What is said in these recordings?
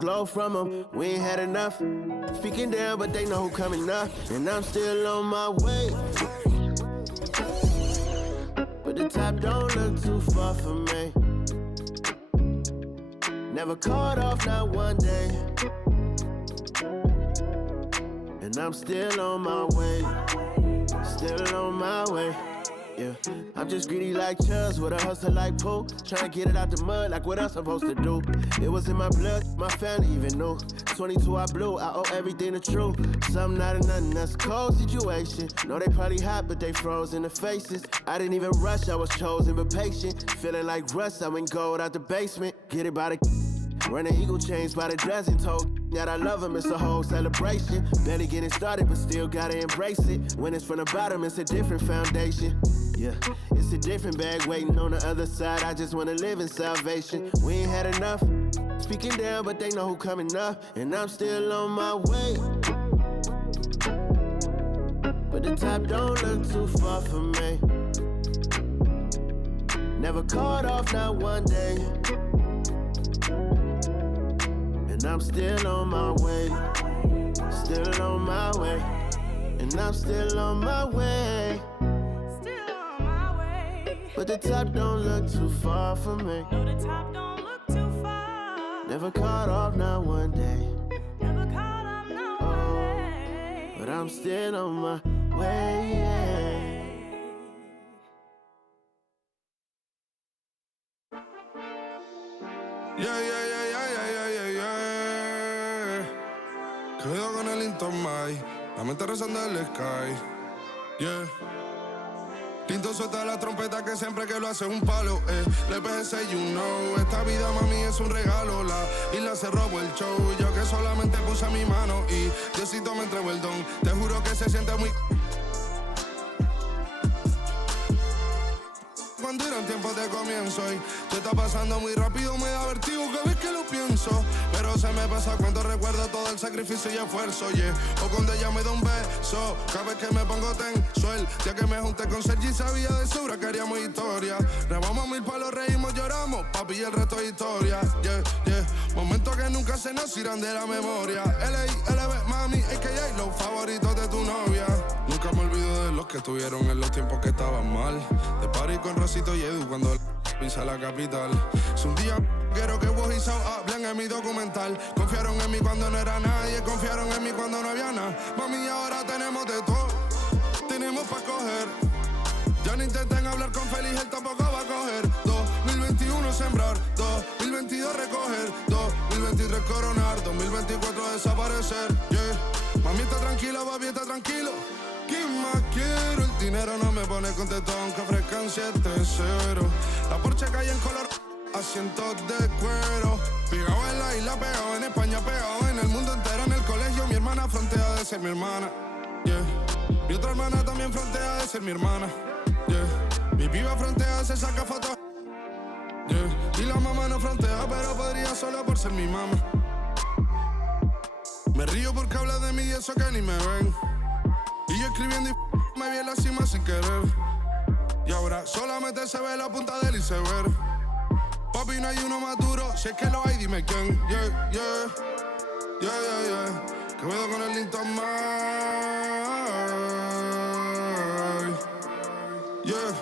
glow from them, we ain't had enough. Speaking down, but they know who coming up. And I'm still on my way. But the top don't look too far for me. Never caught off, not one day. And I'm still on my way. Still on my way. Yeah, I'm just greedy like Chubbs with a hustle like Pooh. Trying to get it out the mud like what else I'm supposed to do. It was in my blood, my family even knew. 22 I blew, I owe everything to true. Something out of nothing, that's a cold situation. Know they probably hot, but they froze in the faces. I didn't even rush, I was chosen but patient. Feeling like rust, I went gold out the basement. Get it by the running eagle chains by the dozen. Told that I love him, it's a whole celebration. Barely getting started, but still gotta embrace it. When it's from the bottom, it's a different foundation. Yeah, it's a different bag waiting on the other side. I just wanna live in salvation. We ain't had enough. Speaking down, but they know who coming up. And I'm still on my way. But the top don't look too far for me. Never caught off, not one day. And I'm still on my way. Still on my way. And I'm still on my way. But the top don't look too far for me. No, the top don't look too far. Never caught off, not one day. Never caught off, not one day. But I'm still on my way, yeah. Cuidado con el Intomai, la mente rezando el sky. Yeah. Tinto suelta la trompeta que siempre que lo hace un palo, Le pensé, you know, esta vida mami es un regalo. La isla se robó el show, yo que solamente puse mi mano y Diosito me entregó el don. Te juro que se siente muy... Cuando eran tiempos de comienzo y todo está pasando muy rápido, me da vertigo cada vez que lo pienso. Pero se me pasa cuando recuerdo todo el sacrificio y esfuerzo, yeah. O cuando ella me da un beso, cada vez que me pongo tenso. El día que me junté con Sergi sabía de sobra que haríamos historia. Rebamos 1000 palos, reímos, lloramos, papi, y el resto es historia, yeah, yeah. Momentos que nunca se nos irán de la memoria. L.A.L.B. mami, a.k.a. los favoritos de tu novia. Nunca me olvido de los que estuvieron en los tiempos que estaban mal. De party con Rosito y Edu cuando pisa la capital. Si un día quiero que vos y Sao hablen en mi documental. Confiaron en mí cuando no era nadie, confiaron en mí cuando no había nada. Mami, ahora tenemos de todo, tenemos pa' coger. Ya no intenten hablar con Feliz, él tampoco va a coger. 2021 sembrar, 2022 recoger, 2023 coronar, 2024 desaparecer, yeah. Mami está tranquila, papi está tranquilo. ¿Qué más quiero? El dinero no me pone contento aunque ofrezcan 7-0. La Porsche cae en color, asientos de cuero. Pegado en la isla, pegado en España, pegado en el mundo entero. En el colegio mi hermana frontea de ser mi hermana, yeah. Mi otra hermana también frontea de ser mi hermana, yeah. Mi piba frontea, se saca fotos, yeah. Y la mamá no frontea, pero podría solo por ser mi mamá. Me río porque habla de mí y eso que ni me ven. Y yo escribiendo y me vi en la cima sin querer. Y ahora solamente se ve la punta del iceberg. Papi, no hay uno más duro, si es que lo hay, dime quién. Yeah, yeah, yeah, yeah, yeah. Que veo con el Intomai. Yeah,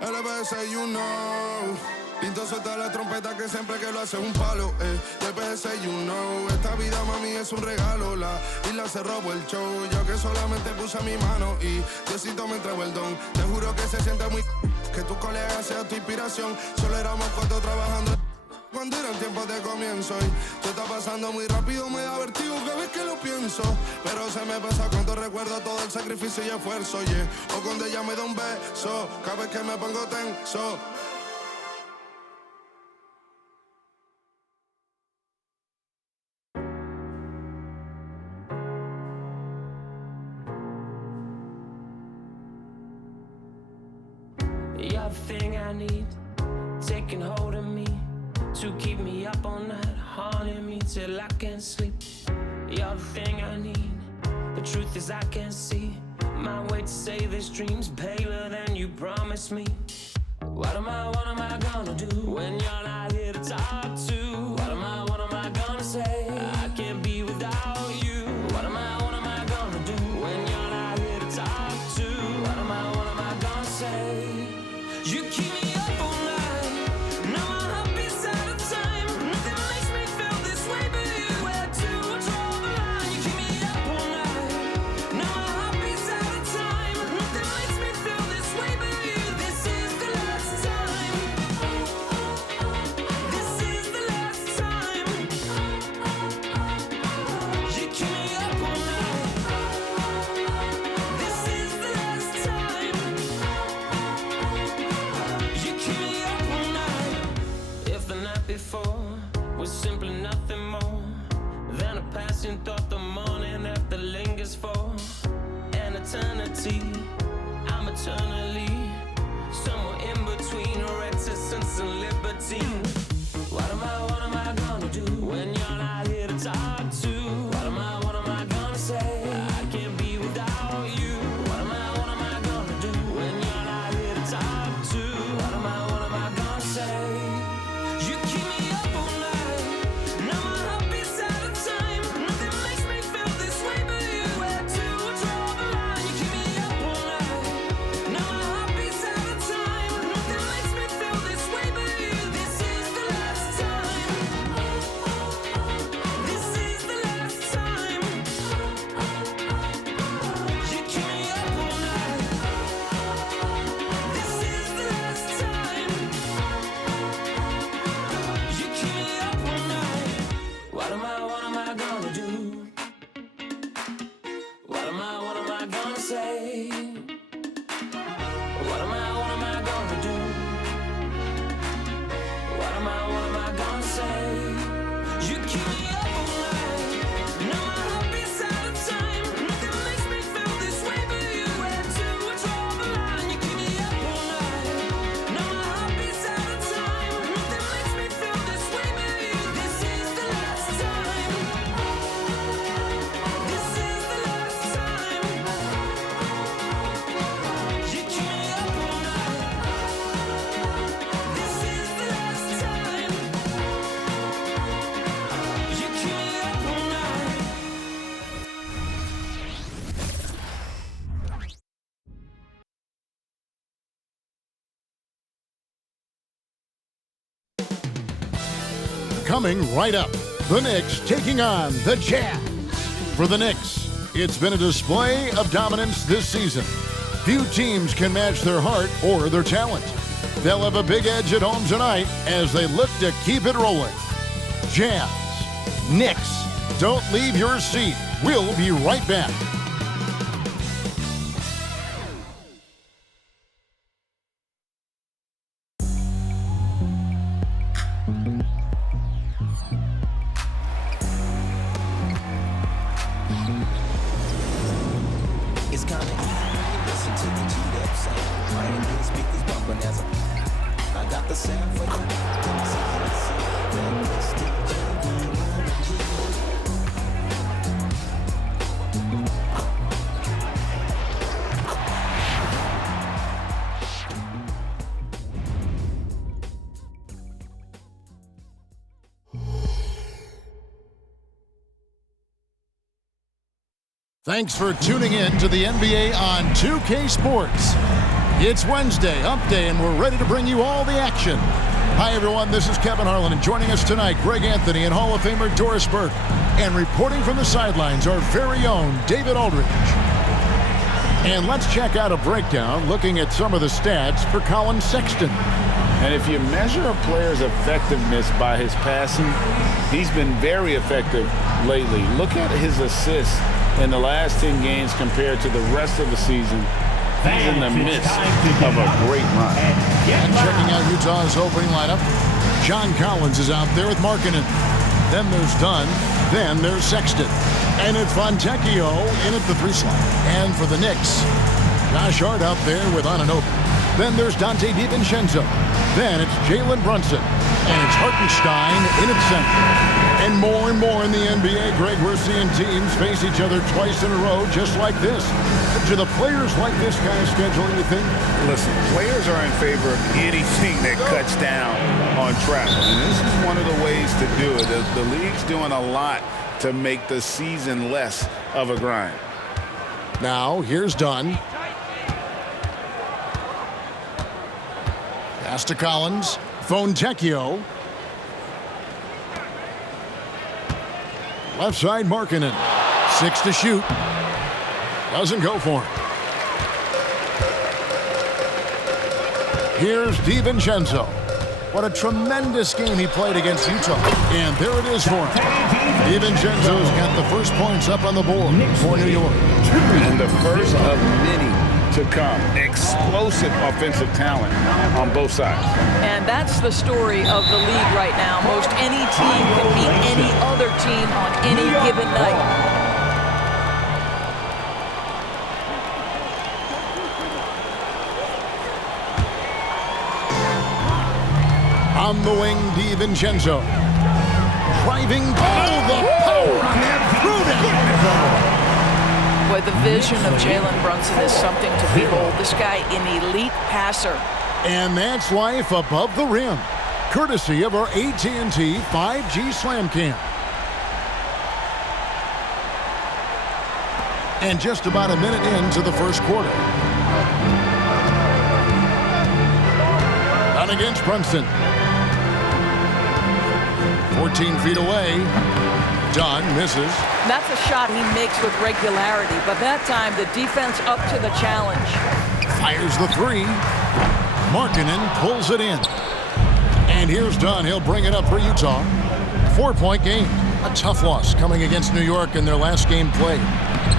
LBS, you know. Tinto suelta la trompeta que siempre que lo hace un palo, LBS, you know. Esta vida, mami, es un regalo. La isla se robó el show, yo que solamente puse mi mano y Diosito me entregó el don. Te juro que se siente muy... que tu colega sea tu inspiración. Solo éramos 4 trabajando cuando eran tiempos de comienzo y todo está pasando muy rápido, me da vertigo cada vez que lo pienso. Pero se me pasa cuando recuerdo todo el sacrificio y esfuerzo, yeah. O cuando ella me da un beso, cada vez que me pongo tenso. You're the thing I need, taking hold of me, to keep me up all night, haunting me till I can't sleep. You're the thing I need, the truth is I can't see my way to say this dream's paler than you promised me. What am I gonna do when you're not here to talk to? What am I gonna say? What am I gonna do? What am I gonna say? What am I gonna do? What am I gonna say? You keep me up all night. No, my heart beats out of time. Nothing makes me feel this way but you. Had to draw the line. You keep me up all night. No, my heart beats out of time. Nothing makes me feel this way but you. This is the last time. This is the last time. You keep me up all night. This is the last time. You keep me up all night. Coming right up, the Knicks taking on the Jazz. For the Knicks, it's been a display of dominance this season. Few teams can match their heart or their talent. They'll have a big edge at home tonight as they look to keep it rolling. Jazz, Knicks, don't leave your seat. We'll be right back. It's kinda easy to listen to the G-Dub sound. Playing these speakers bumping as I got the sound for you. Thanks for tuning in to the NBA on 2K Sports. It's Wednesday, Hump Day, and we're ready to bring you all the action. Hi, everyone. This is Kevin Harlan, and joining us tonight, Greg Anthony and Hall of Famer Doris Burke. And reporting from the sidelines, our very own David Aldridge. And let's check out a breakdown looking at some of the stats for Colin Sexton. And if you measure a player's effectiveness by his passing, he's been very effective lately. Look at his assists in the last 10 games compared to the rest of the season. He's in the midst of a great run. And checking out Utah's opening lineup, John Collins is out there with Markkanen. Then there's Dunn. Then there's Sexton. And it's Fontecchio in at the 3 slot. And for the Knicks, Josh Hart out there with Anunoby. Then there's Dante DiVincenzo. Then it's Jalen Brunson. And it's Hartenstein in at center. And more in the NBA, Greg, we're seeing teams face each other twice in a row just like this. Do the players like this kind of scheduling, you think? Listen, players are in favor of anything that cuts down on travel. And this is one of the ways to do it. The league's doing a lot to make the season less of a grind. Now, here's Dunn. Pass to Collins. Fontecchio. Left side, Markkanen. 6 to shoot. Doesn't go for him. Here's DiVincenzo. What a tremendous game he played against Utah. And there it is for him. DiVincenzo's got the first points up on the board for New York. And the first of many to come. Explosive offensive talent on both sides. And that's the story of the league right now. Most any team can beat any other team on any given night. On the wing, DiVincenzo. Driving, the power on that, through it. Boy, the vision of Jalen Brunson is something to behold. This guy, an elite passer. And that's life above the rim, courtesy of our AT&T 5G Slam Cam. And just about a minute into the first quarter. Down against Brunson. 14 feet away. Dunn misses. That's a shot he makes with regularity, but that time the defense up to the challenge. Fires the 3. Markkanen pulls it in. And here's Dunn. He'll bring it up for Utah. 4-point game. A tough loss coming against New York in their last game played.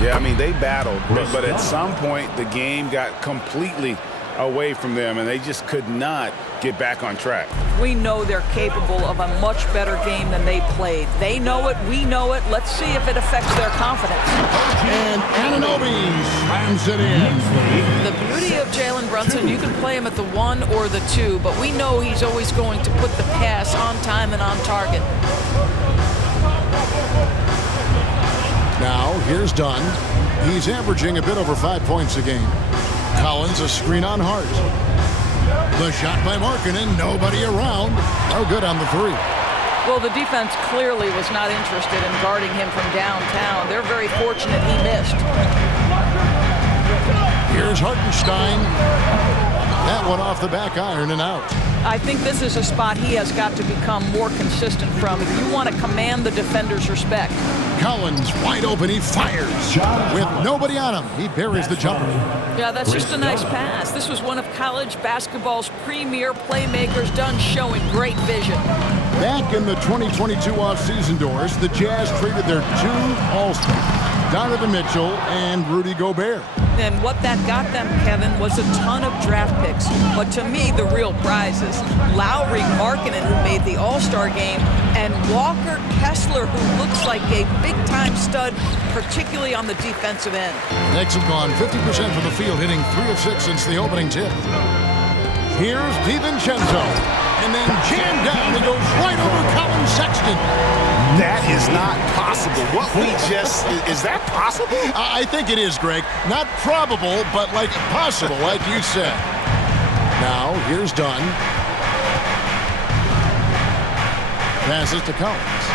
Yeah, I mean, they battled, but at some point the game got completely away from them, and they just could not get back on track. We know they're capable of a much better game than they played. They know it, we know it. Let's see if it affects their confidence. And Anunoby slams it in. The beauty of Jalen Brunson, you can play him at the 1 or the 2, but we know he's always going to put the pass on time and on target. Now, here's Dunn. He's averaging a bit over 5 points a game. Collins, a screen on Hart. The shot by Markkanen, nobody around. No good on the 3. Well, the defense clearly was not interested in guarding him from downtown. They're very fortunate he missed. Here's Hartenstein. That one off the back iron and out. I think this is a spot he has got to become more consistent from if you want to command the defender's respect. Collins wide open, he fires. With nobody on him, he buries the jumper. Yeah, that's just a nice pass. This was one of college basketball's premier playmakers, Dunn showing great vision. Back in the 2022 offseason doors, the Jazz traded their 2 All-Stars, Donovan Mitchell and Rudy Gobert. And what that got them, Kevin, was a ton of draft picks. But to me, the real prize is Lauri Markkanen, who made the All-Star game, and Walker Kessler, who looks like a big-time stud, particularly on the defensive end. Knicks have gone 50% from the field, hitting 3 of 6 since the opening tip. Here's DiVincenzo, and then jammed down. He goes right over Colin Sexton. That is not possible. Is that possible? I think it is, Greg. Not probable, but like possible, like you said. Now, here's Dunn. Passes to Collins.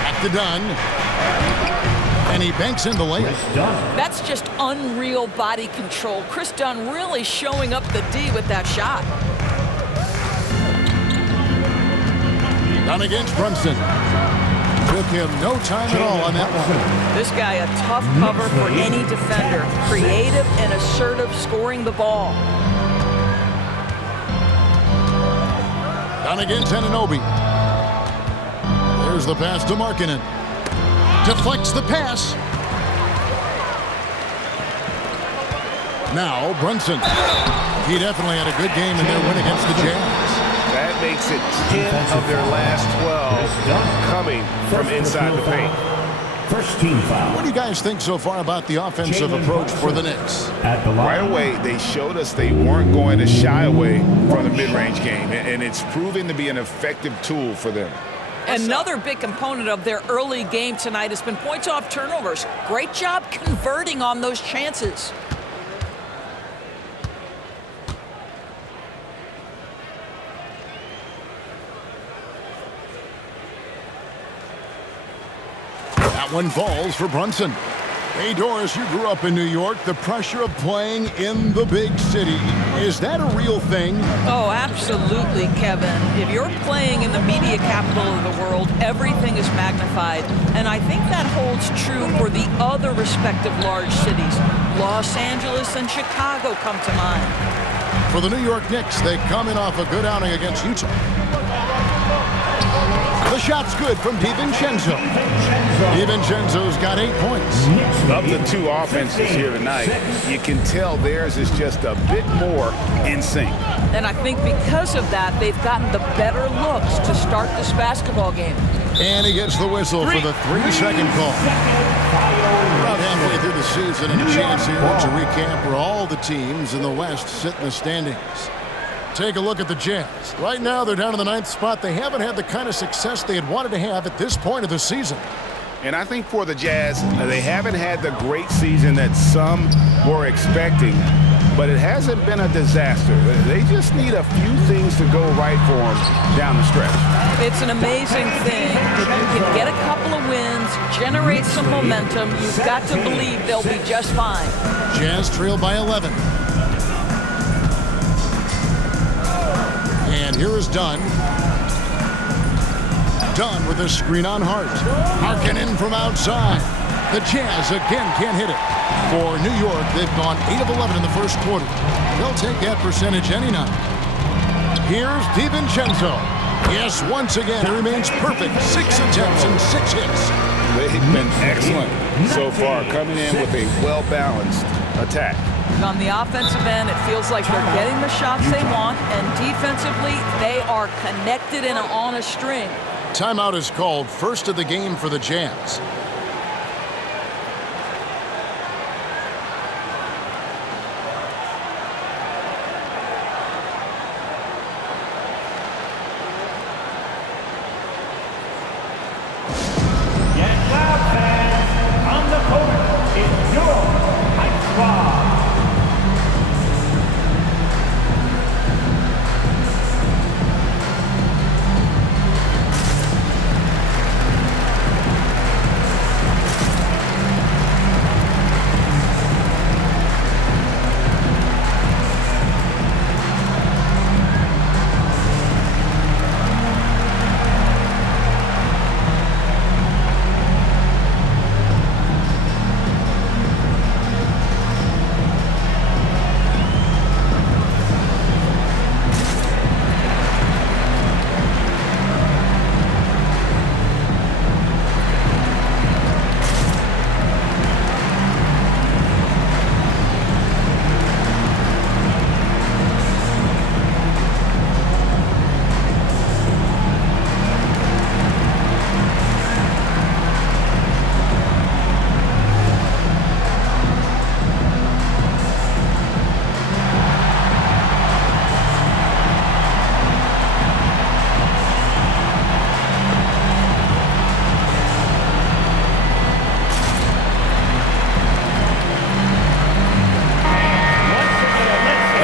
Back to Dunn. And he banks in the layup. That's just unreal body control. Chris Dunn really showing up the D with that shot. Dunn against Brunson. Took him no time at all on that one. This guy a tough cover for any defender. Creative and assertive scoring the ball. Dunn against Anunoby. There's the pass to Markkanen. Deflects the pass. Now Brunson. He definitely had a good game in their win against the Jazz. That makes it 10 of their last 12 coming from inside the paint. First team foul. What do you guys think so far about the offensive approach for the Knicks? Right away, they showed us they weren't going to shy away from the mid-range game, and it's proving to be an effective tool for them. Another big component of their early game tonight has been points off turnovers. Great job converting on those chances. That one falls for Brunson. Hey, Doris, you grew up in New York. The pressure of playing in the big city, is that a real thing? Oh, absolutely, Kevin. If you're playing in the media capital of the world, everything is magnified. And I think that holds true for the other respective large cities. Los Angeles and Chicago come to mind. For the New York Knicks, they come in off a good outing against Utah. The shot's good from DiVincenzo. DiVincenzo's got 8 points. Of the 2 offenses here tonight, you can tell theirs is just a bit more in sync. And I think because of that, they've gotten the better looks to start this basketball game. And he gets the whistle for the 3-second call. About halfway through the season, and a chance here to recap where all the teams in the West sit in the standings. Take a look at the Jazz. Right now, they're down in the 9th spot. They haven't had the kind of success they had wanted to have at this point of the season. And I think for the Jazz, they haven't had the great season that some were expecting, but it hasn't been a disaster. They just need a few things to go right for them down the stretch. It's an amazing thing. If you can get a couple of wins, generate some momentum, you've got to believe they'll be just fine. Jazz trail by 11. And here is Dunn. Dunn with a screen on Hart. Markkanen from outside. The Jazz again can't hit it. For New York, they've gone 8 of 11 in the first quarter. They'll take that percentage any night. Here's DiVincenzo. Yes, once again, he remains perfect. 6 attempts and 6 hits. They've been excellent so far, coming in with a well-balanced attack. On the offensive end, it feels like they're getting the shots they want, and defensively, they are connected and on a string. Timeout is called, first of the game for the Jazz.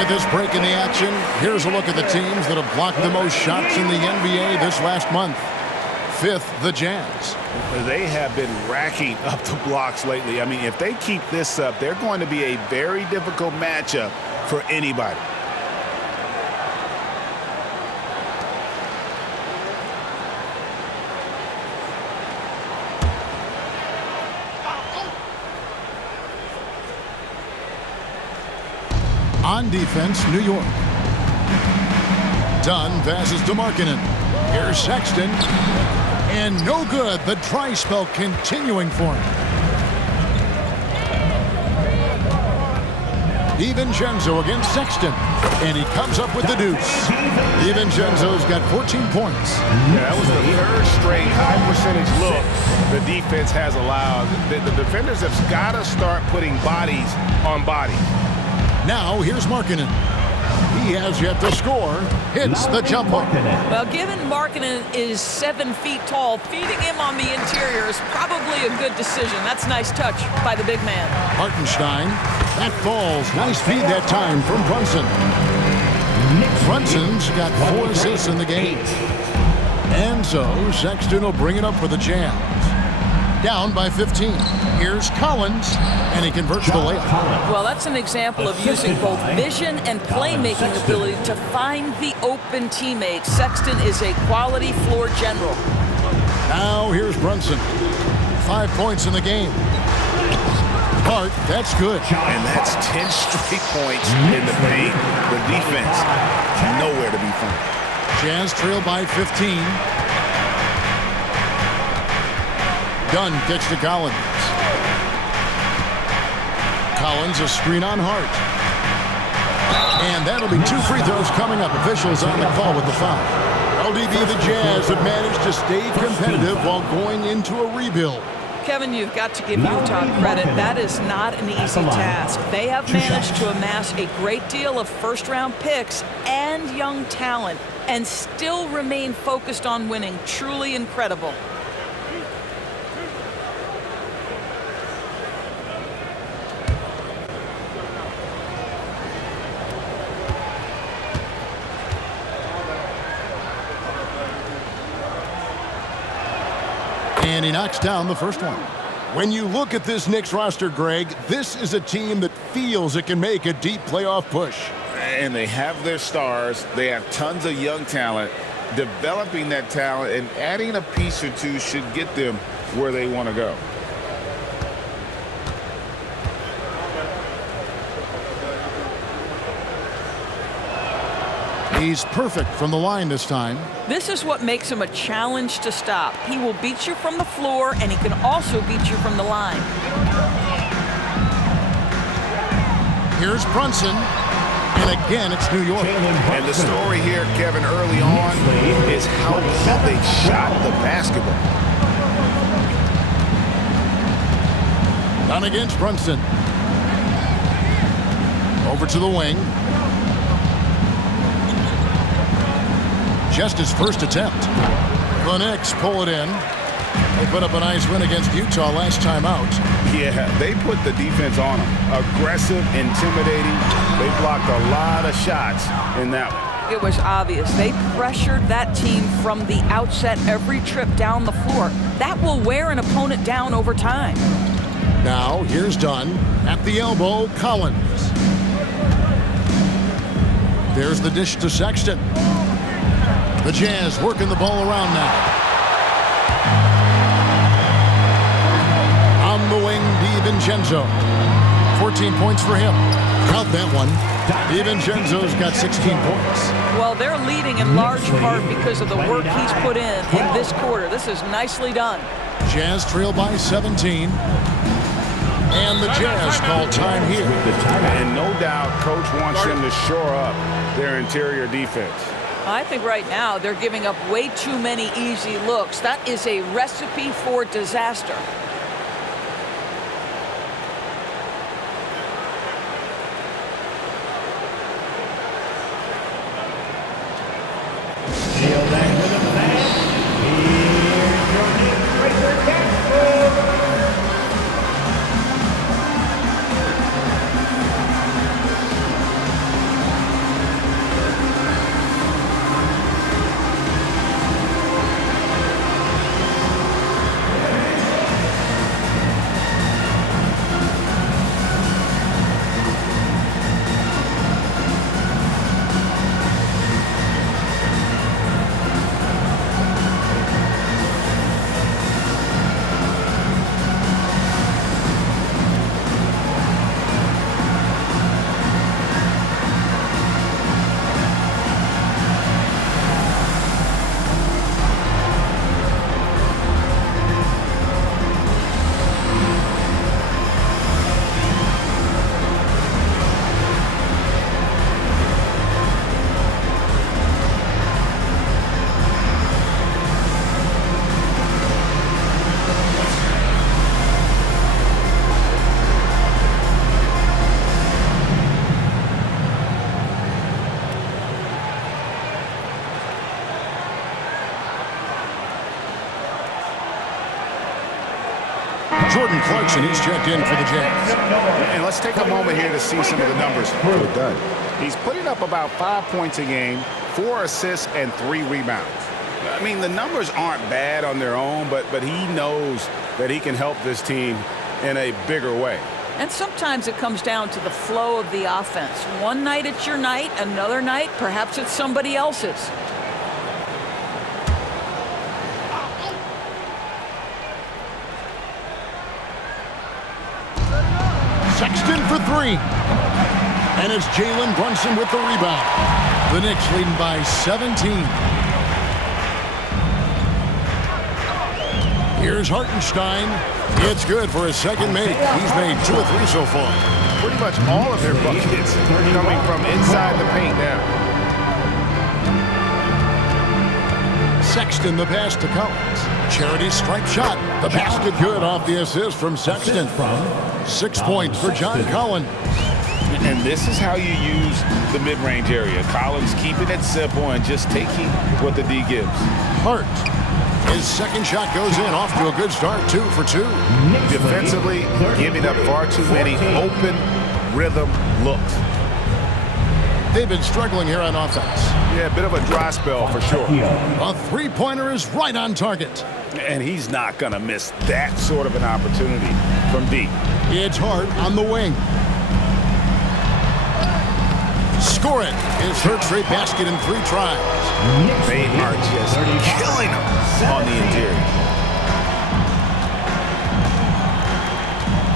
This break in the action, here's a look at the teams that have blocked the most shots in the NBA this last month. 5th, the Jazz. They have been racking up the blocks lately. I mean, if they keep this up, they're going to be a very difficult matchup for anybody. On defense, New York. Dunn passes to Markkanen. Here's Sexton. And no good. The dry spell continuing for him. DiVincenzo against Sexton. And he comes up with the deuce. DiVincenzo's got 14 points. Yeah, that was the third straight high percentage look the defense has allowed. The defenders have got to start putting bodies on bodies. Now, here's Markkanen. He has yet to score. Hits the jump hook. Well, given Markkanen is 7 feet tall, feeding him on the interior is probably a good decision. That's a nice touch by the big man. Hartenstein. That falls. Nice feed that time from Brunson. Brunson's got 4 assists in the game. And so, Sexton will bring it up for the Jazz. Down by 15. Here's Collins, and he converts the layup. Well, that's an example of using both vision and playmaking ability to find the open teammates. Sexton is a quality floor general. Now here's Brunson. 5 points in the game. Hart, that's good. And that's 10 straight points in the paint. The defense, nowhere to be found. Jazz trail by 15. Dunn kicks to Collins. Collins, a screen on Hart. And that'll be 2 free throws coming up. Officials on the call with the foul. LDB, the Jazz have managed to stay competitive while going into a rebuild. Kevin, you've got to give Utah credit. That is not an easy task. They have managed to amass a great deal of first-round picks and young talent and still remain focused on winning. Truly incredible. And he knocks down the first one. When you look at this Knicks roster, Greg, this is a team that feels it can make a deep playoff push. And they have their stars. They have tons of young talent. Developing that talent and adding a piece or two should get them where they want to go. He's perfect from the line this time. This is what makes him a challenge to stop. He will beat you from the floor, and he can also beat you from the line. Here's Brunson. And again, it's New York. And the story here, Kevin, early on is how well they shot the basketball. Down against Brunson. Over to the wing. Just his first attempt. The Knicks pull it in. They put up a nice win against Utah last time out. Yeah, they put the defense on them. Aggressive, intimidating. They blocked a lot of shots in that one. It was obvious. They pressured that team from the outset every trip down the floor. That will wear an opponent down over time. Now, here's Dunn. At the elbow, Collins. There's the dish to Sexton. The Jazz working the ball around now. On the wing, DiVincenzo. 14 points for him. Count that one. DiVincenzo's got 16 points. Well, they're leading in large part because of the work he's put in this quarter. This is nicely done. Jazz trail by 17. And the Jazz call time here. And no doubt, Coach wants them to shore up their interior defense. I think right now they're giving up way too many easy looks. That is a recipe for disaster. Jordan Clarkson, he's checked in for the Jazz. And let's take a moment here to see some of the numbers for Dunn. He's putting up about 5 points a game, 4 assists, and 3 rebounds. I mean, the numbers aren't bad on their own, but he knows that he can help this team in a bigger way. And sometimes it comes down to the flow of the offense. One night it's your night, another night perhaps it's somebody else's. Sexton for 3. And it's Jalen Brunson with the rebound. The Knicks leading by 17. Here's Hartenstein. It's good for his second make. He's made 2 or 3 so far. Pretty much all of their buckets coming from inside the paint now. Sexton, the pass to Collins. Charity stripe shot. The basket good off the assist from Sexton. 6 points for John Collins. And this is how you use the mid-range area. Collins keeping it simple and just taking what the D gives. Hart. His second shot goes in, off to a good start, 2 for 2. Defensively, giving up far too many open rhythm looks. They've been struggling here on offense. Yeah, a bit of a dry spell for sure. A three-pointer is right on target. And he's not going to miss that sort of an opportunity from deep. It's Hart on the wing. Score it. His third straight basket in 3 tries. They are just killing him on the interior.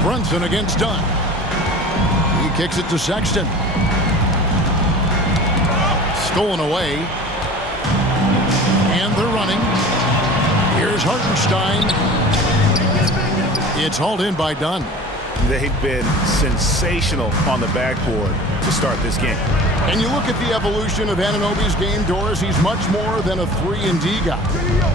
Brunson against Dunn. He kicks it to Sexton. stolen away. And they're running. Here's Hartenstein. It's hauled in by Dunn. They've been sensational on the backboard to start this game. And you look at the evolution of Anunoby's game, Doris, he's much more than a 3-and-D guy.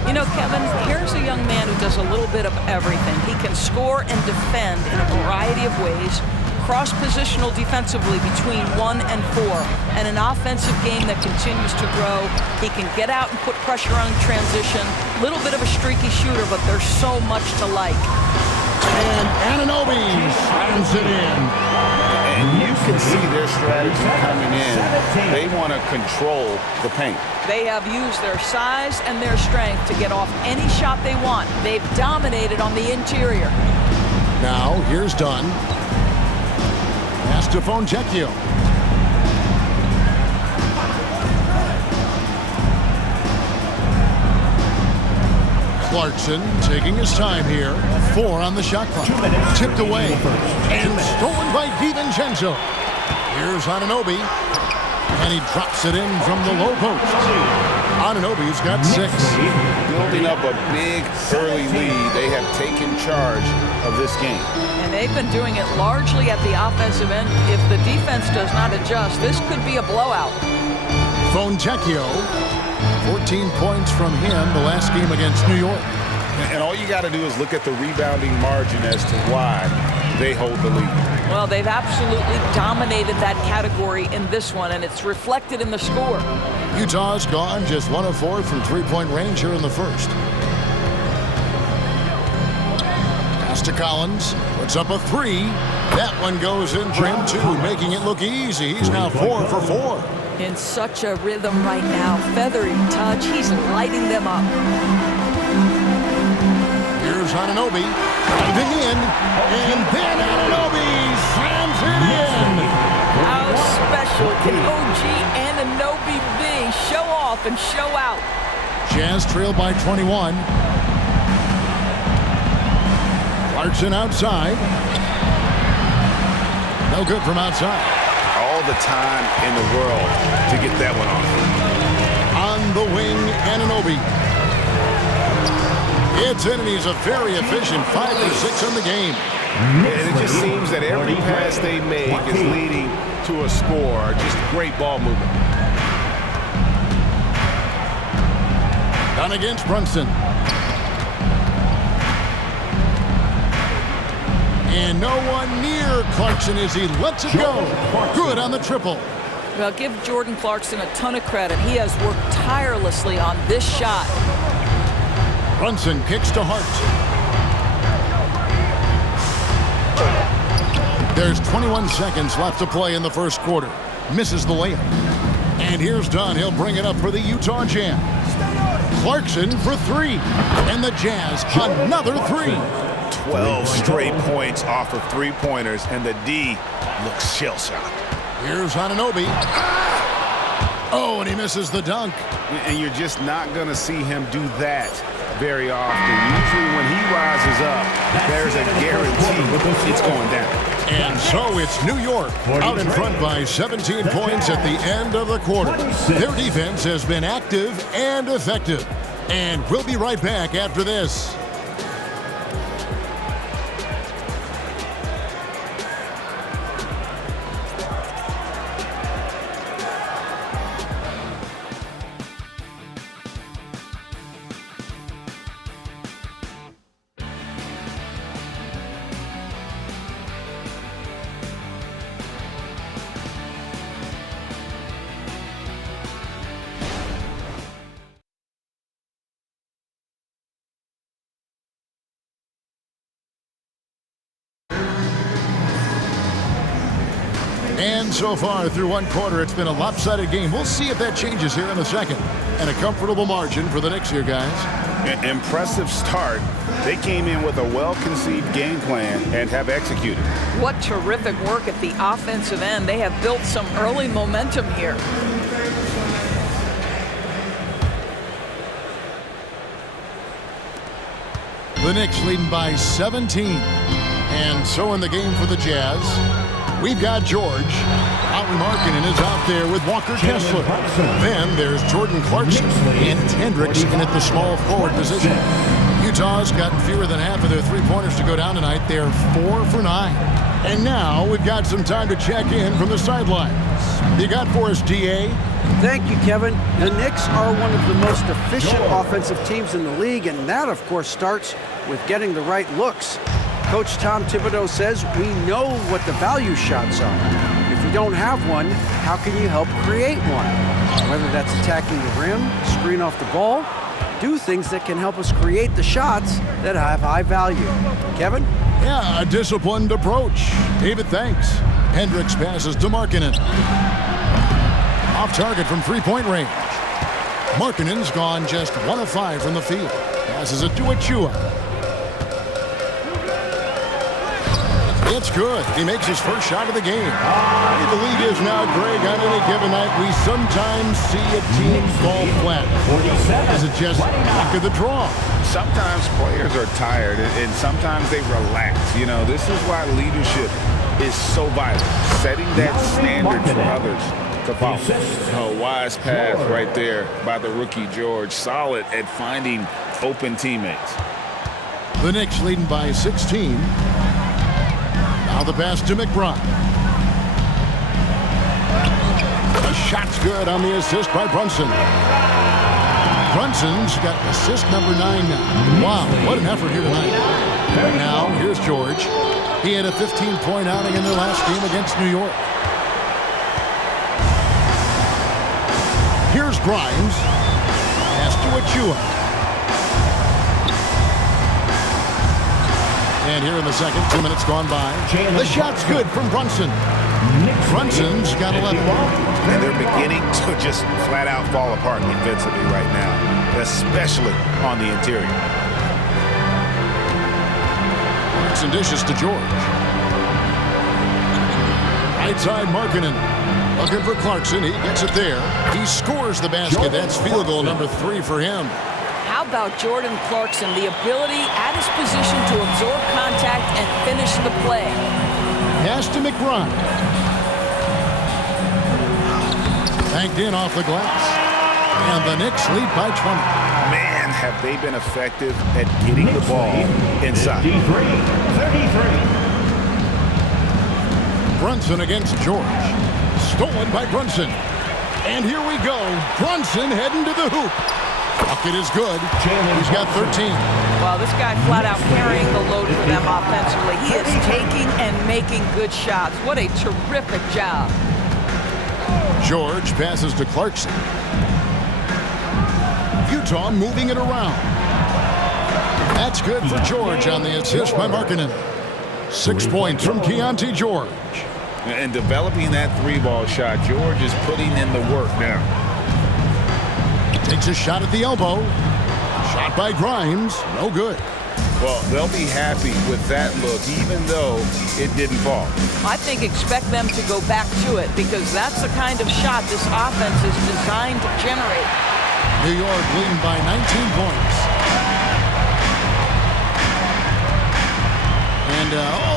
You know, Kevin, here's a young man who does a little bit of everything. He can score and defend in a variety of ways, cross-positional defensively between 1 and 4, and an offensive game that continues to grow. He can get out and put pressure on transition. A little bit of a streaky shooter, but there's so much to like. And Anunoby slams it in. And you can see their strategy coming in. They want to control the paint. They have used their size and their strength to get off any shot they want. They've dominated on the interior. Now, here's Dunn. Pass to Fontecchio. Clarkson taking his time here. 4 on the shot clock. Tipped away and stolen by DiVincenzo. Here's Anunoby, and he drops it in from the low post. Anunoby's got 6. Building up a big early lead, they have taken charge of this game. And they've been doing it largely at the offensive end. If the defense does not adjust, this could be a blowout. Fontecchio, 14 points from him the last game against New York. And all you got to do is look at the rebounding margin as to why they hold the lead. Well, they've absolutely dominated that category in this one, and it's reflected in the score. Utah's gone just 1 of 4 from three-point range here in the first. Pass to Collins, puts up a 3. That one goes in for him too, making it look easy. He's now 4 for 4. In such a rhythm right now. Feathery touch. He's lighting them up. Here's Anunoby diving in, and then Anunoby slams it in. How special can OG Anunoby be? Show off and show out. Jazz trail by 21. Clarkson outside. No good from outside. All the time in the world to get that one off. On the wing, Anunoby. It's in, and he's a very efficient 5 for 6 in the game. And it just seems that every pass they make is leading to a score. Just great ball movement. Down against Brunson. And no one near Clarkson as he lets it go. Good on the triple. Well, give Jordan Clarkson a ton of credit. He has worked tirelessly on this shot. Brunson kicks to Hart. There's 21 seconds left to play in the first quarter. Misses the layup. And here's Dunn. He'll bring it up for the Utah Jazz. Clarkson for 3. And the Jazz another 3. 12 straight points off of three-pointers, and the D looks shell-shocked. Here's Anunoby. Oh, and he misses the dunk. And you're just not going to see him do that very often. Usually when he rises up, there's a guarantee it's going down. And so it's New York out in front by 17 points at the end of the quarter. Their defense has been active and effective. And we'll be right back after this. And so far through one quarter, it's been a lopsided game. We'll see if that changes here in a second. And a comfortable margin for the Knicks here, guys. An impressive start. They came in with a well-conceived game plan and have executed. What terrific work at the offensive end. They have built some early momentum here. The Knicks leading by 17. And so in the game for the Jazz, we've got George Lauri Markkanen is out there with Walker Kessler. Then there's Jordan Clarkson and Hendricks in at the small forward position. Utah's gotten fewer than half of their three-pointers to go down tonight. They're 4 for 9. And now we've got some time to check in from the sidelines. You got for us, DA? Thank you, Kevin. The Knicks are one of the most efficient offensive teams in the league, and that, of course, starts with getting the right looks. Coach Tom Thibodeau says we know what the value shots are. If you don't have one, how can you help create one? Whether that's attacking the rim, screen off the ball, do things that can help us create the shots that have high value. Kevin? Yeah, a disciplined approach. David, thanks. Hendricks passes to Markkanen. Off target from three-point range. Markkanen's gone just 1 of 5 from the field. Passes it to Achua. It's good. He makes his first shot of the game. The league is now, Greg, on any given night, we sometimes see a team fall flat. Is it just luck of the draw? Sometimes players are tired, and sometimes they relax. You know, this is why leadership is so vital. Setting that standard for others to follow. A wise pass right there by the rookie George. Solid at finding open teammates. The Knicks leading by 16. Now the pass to McBride. The shot's good on the assist by Brunson. Brunson's got assist number 9 now. Wow, what an effort here tonight. Now, here's George. He had a 15-point outing in their last game against New York. Here's Grimes. Pass to Achua. And here in the second, 2 minutes gone by. The shot's good from Brunson. Brunson's got 11. And they're beginning to just flat out fall apart defensively right now, especially on the interior. Clarkson dishes to George. Right side, Markkanen. Looking for Clarkson. He gets it there. He scores the basket. That's field goal number 3 for him. How about Jordan Clarkson? The ability at his position to absorb contact and finish the play. Pass to McBride. Banked in off the glass. And the Knicks lead by 20. Man, have they been effective at getting the ball inside. 33. Brunson against George. Stolen by Brunson. And here we go. Brunson heading to the hoop. Bucket is good. He's got 13. Well, this guy flat out carrying the load for them offensively. He is taking and making good shots. What a terrific job. George passes to Clarkson. Utah moving it around. That's good for George on the assist by Markkanen. 6 points from Keontae George. And developing that 3-ball shot, George is putting in the work now. Takes a shot at the elbow. Shot by Grimes. No good. Well, they'll be happy with that look, even though it didn't fall. I think expect them to go back to it because that's the kind of shot this offense is designed to generate. New York leading by 19 points. And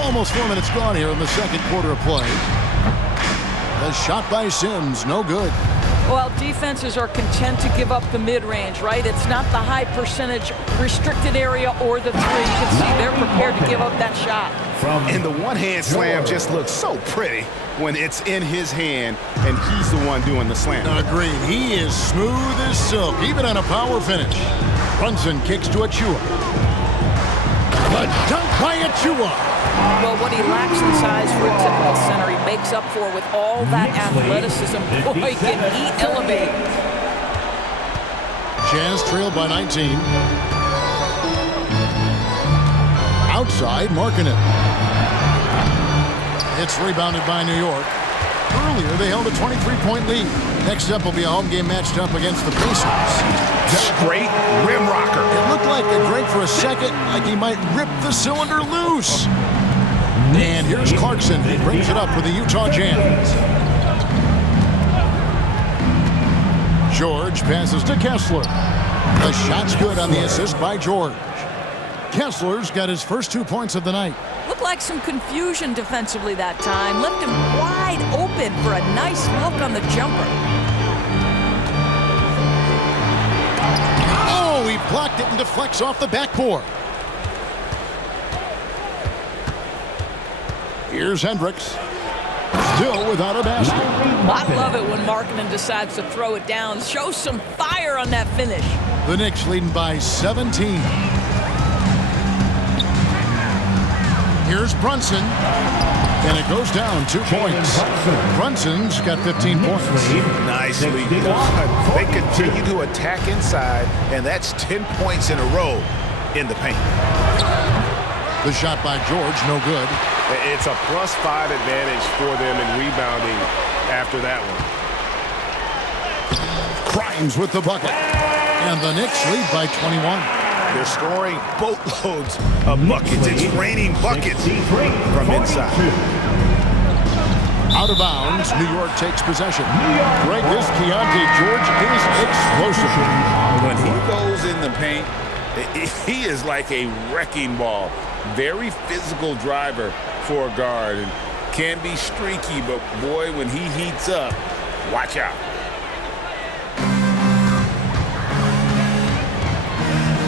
almost 4 minutes gone here in the second quarter of play. The shot by Sims. No good. Well, defenses are content to give up the mid-range, right? It's not the high percentage restricted area or the 3. You can see they're prepared to give up that shot. And the one-hand slam just looks so pretty when it's in his hand and he's the one doing the slam. Agreed. He is smooth as silk, even on a power finish. Brunson kicks to Achua. The dunk by Achua. Well, what he lacks in size for a typical center, he makes up for with all that athleticism. Boy, can he elevate. Jazz trailed by 19. Outside, Markkanen. It's rebounded by New York. Earlier, they held a 23-point lead. Next up will be a home game matched up against the Pacers. Straight rim rocker. It looked like a Greg for a second, like he might rip the cylinder loose. And here's Clarkson. He brings it up for the Utah Jazz. George passes to Kessler. The shot's good on the assist by George. Kessler's got his first 2 points of the night. Looked like some confusion defensively that time. Left him wide open for a nice look on the jumper. Oh, he blocked it and deflects off the backboard. Here's Hendricks. Still without a basket. I love it when Markkanen decides to throw it down. Show some fire on that finish. The Knicks leading by 17. Here's Brunson. And it goes down 2 points. Brunson's got 15 points. Nicely done. They continue to attack inside, and that's 10 points in a row in the paint. The shot by George, no good. It's a +5 advantage for them in rebounding after that one. Grimes with the bucket. And the Knicks lead by 21. They're scoring boatloads of buckets. It's raining buckets from inside. Out of bounds, New York takes possession. Right, this Keontae George is explosive. When he goes in the paint, he is like a wrecking ball. Very physical driver for a guard and can be streaky, but boy, when he heats up, watch out.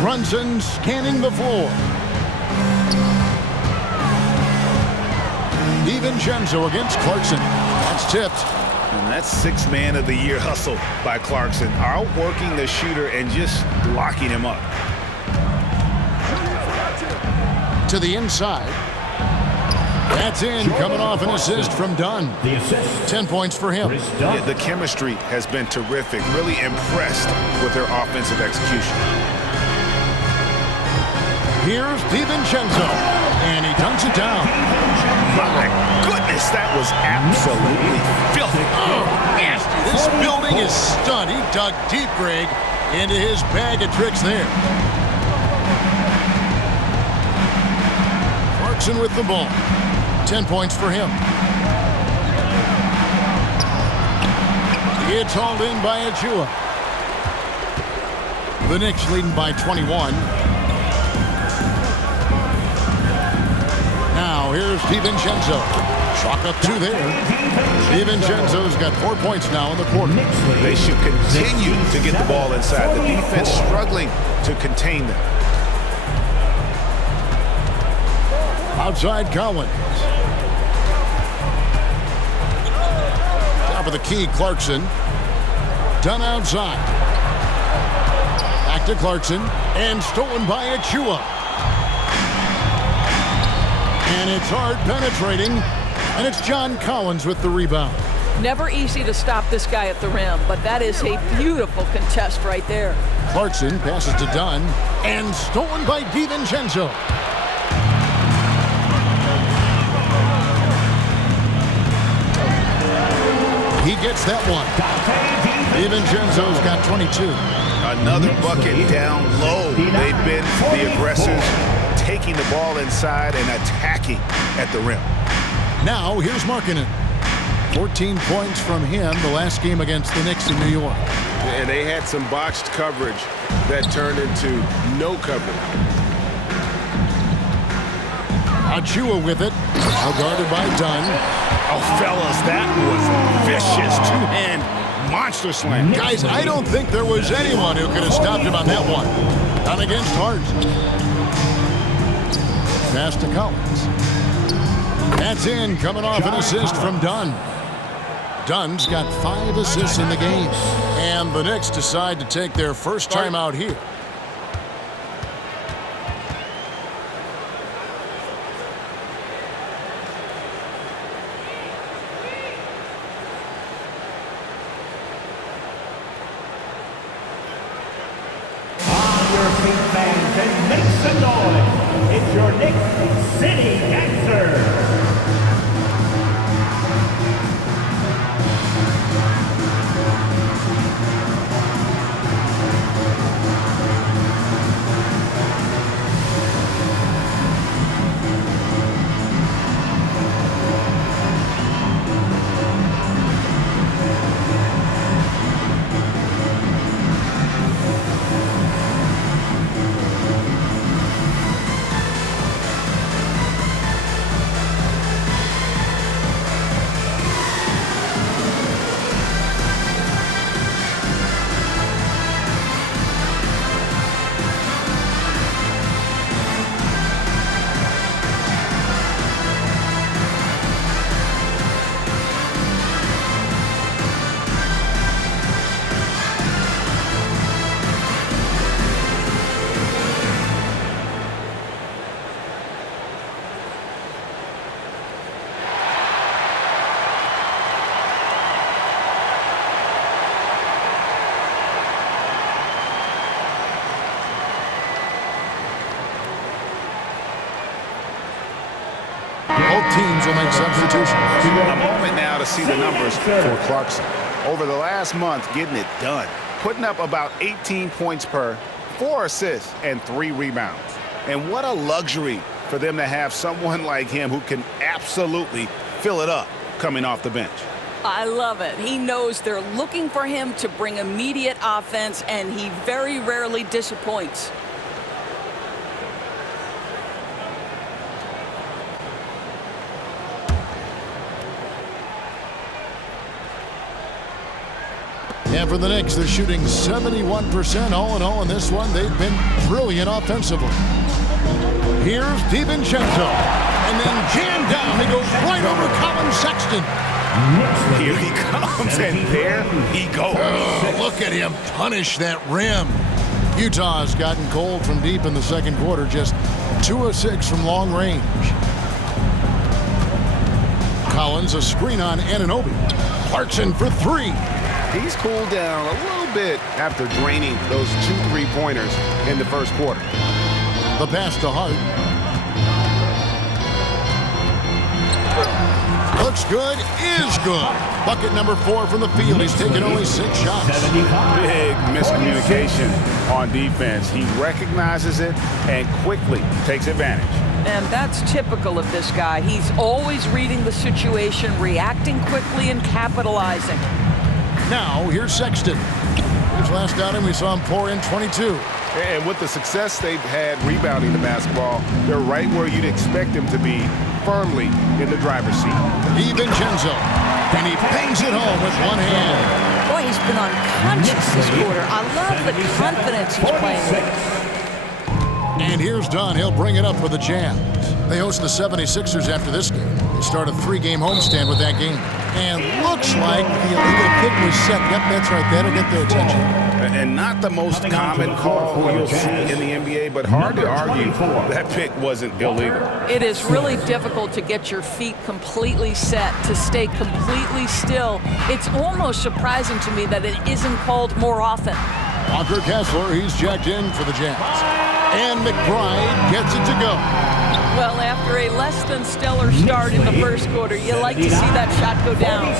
Brunson scanning the floor. DiVincenzo against Clarkson. That's tipped. And that's 6th man of the year hustle by Clarkson. Outworking the shooter and just locking him up. To the inside. That's in, coming off an assist from Dunn. 10 points for him. Yeah, the chemistry has been terrific. Really impressed with their offensive execution. Here's DiVincenzo, and he dunks it down. My goodness, that was absolutely filthy. Oh, nasty. This building is stunned. He dug deep, Greg, into his bag of tricks there. Clarkson with the ball. 10 points for him. It's hauled in by Achua. The Knicks leading by 21. Now here's DiVincenzo. Chalk up 2 there. DiVincenzo's got 4 points now in the quarter. They should continue to get the ball inside. The defense struggling to contain them. Outside Collins. Top of the key, Clarkson. Done outside. Back to Clarkson. And stolen by Achua. And it's hard penetrating. And it's John Collins with the rebound. Never easy to stop this guy at the rim, but that is a beautiful contest right there. Clarkson passes to Dunn. And stolen by DiVincenzo. He gets that one. DiVincenzo's got 22. Another bucket down low. They've been the aggressors, taking the ball inside and attacking at the rim. Now here's Markkanen. 14 points from him the last game against the Knicks in New York. And they had some botched coverage that turned into no coverage. Achua with it. Now guarded by Dunn. Oh, fellas, that was vicious two-hand monster slam. Guys, I don't think there was anyone who could have stopped him on that one. Not against Hart. Pass to Collins. That's in, coming off an assist from Dunn. Dunn's got 5 assists in the game. And the Knicks decide to take their first time out here. Fans and make some noise. It's your Knicks City Dancer. teams will make substitutions. A moment now to see the numbers for Clarkson. Over the last month, getting it done. Putting up about 18 points per, 4 assists, and 3 rebounds. And what a luxury for them to have someone like him who can absolutely fill it up coming off the bench. I love it. He knows they're looking for him to bring immediate offense, and he very rarely disappoints. And for the Knicks, they're shooting 71% all in all in this one. They've been brilliant offensively. Here's DiVincenzo. And then jammed down. He goes right over Colin Sexton. Here he comes, and there he goes. Oh, look at him punish that rim. Utah's gotten cold from deep in the second quarter, just 2 of 6 from long range. Collins, a screen on Anunoby. Clarkson for 3. He's cooled down a little bit after draining those 2 3-pointers in the first quarter. The pass to Hart. Looks good, is good. Bucket number 4 from the field. He's taken only 6 shots. Big miscommunication on defense. He recognizes it and quickly takes advantage. And that's typical of this guy. He's always reading the situation, reacting quickly, and capitalizing. Now, here's Sexton. His last outing, we saw him pour in 22. And with the success they've had rebounding the basketball, they're right where you'd expect them to be, firmly in the driver's seat. DiVincenzo, and he bangs it home with one hand. Boy, he's been unconscious this quarter. I love the confidence he's playing with. And here's Dunn. He'll bring it up for the Jazz. They host the 76ers after this game. They start a 3-game homestand with that game. And looks like the illegal kick was set. Yep, that's right. That'll get their attention. And not the most common call you'll see in the NBA, but hard to argue that pick wasn't illegal. It is really difficult to get your feet completely set, to stay completely still. It's almost surprising to me that it isn't called more often. Walker Kessler, he's checked in for the Jazz. And McBride gets it to go. Well, after a less than stellar start in the first quarter, you like to see that shot go down.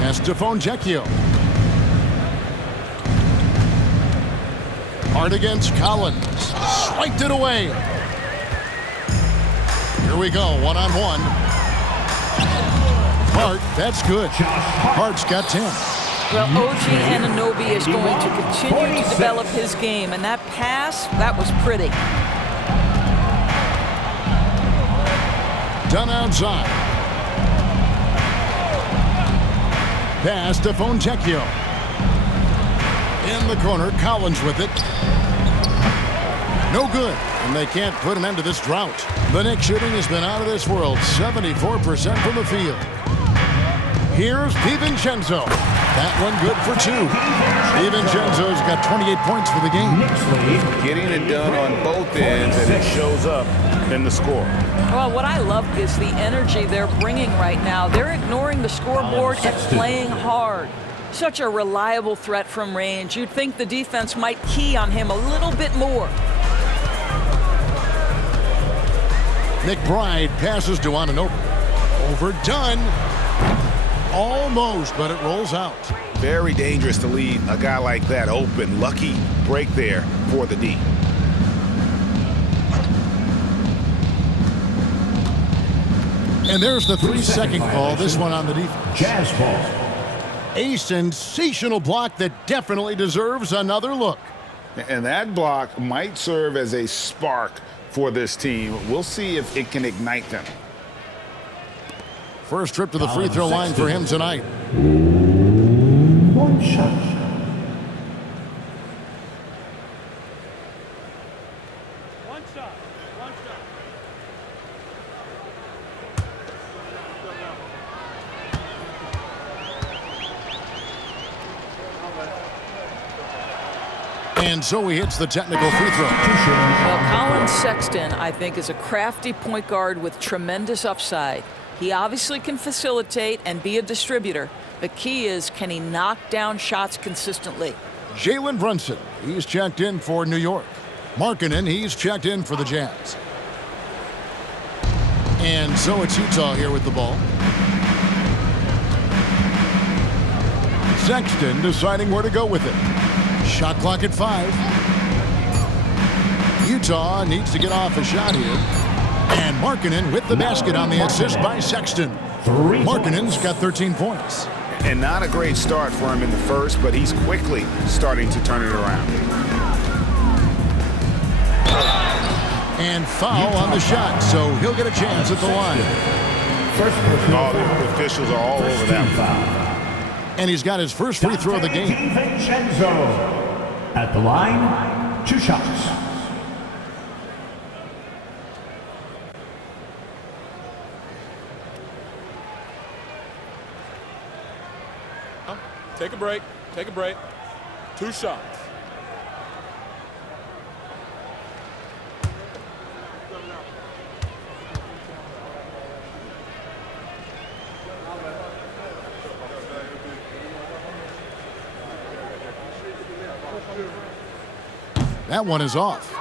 Pass to Fontecchio. Hard against Collins. Swiped it away. Here we go, one-on-one. Hart, that's good. Hart's got 10. Well, OG Anunoby is going to continue to develop his game, and that pass, that was pretty. Done outside. Pass to Fontecchio. In the corner, Collins with it. No good, and they can't put an end to this drought. The Knicks shooting has been out of this world, 74% from the field. Here's DiVincenzo. That one good for 2. DiVincenzo's got 28 points for the game. Getting it done on both ends, and it shows up in the score. Well, what I love is the energy they're bringing right now. They're ignoring the scoreboard and playing hard. Such a reliable threat from range. You'd think the defense might key on him a little bit more. McBride passes to Anunoby. Overdone. Almost, but it rolls out. Very dangerous to leave a guy like that open. Lucky break there for the D. And there's the 3-second call, this one on the defense. Jazz ball. A sensational block that definitely deserves another look. And that block might serve as a spark for this team. We'll see if it can ignite them. First trip to the free throw line for him tonight. One shot. And so he hits the technical free throw. Well, Colin Sexton, I think, is a crafty point guard with tremendous upside. He obviously can facilitate and be a distributor. The key is, can he knock down shots consistently? Jalen Brunson, he's checked in for New York. Markkanen, he's checked in for the Jazz. And so it's Utah here with the ball. Sexton deciding where to go with it. Shot clock at 5. Utah needs to get off a shot here. And Markkanen with the basket on the assist by Sexton. Markkanen's got 13 points. And not a great start for him in the first, but he's quickly starting to turn it around. And foul on the shot, so he'll get a chance at the line. The officials are all over that foul. And he's got his first free throw of the game. At the line, 2 shots. Take a break. Take a break. 2 shots. That one is off.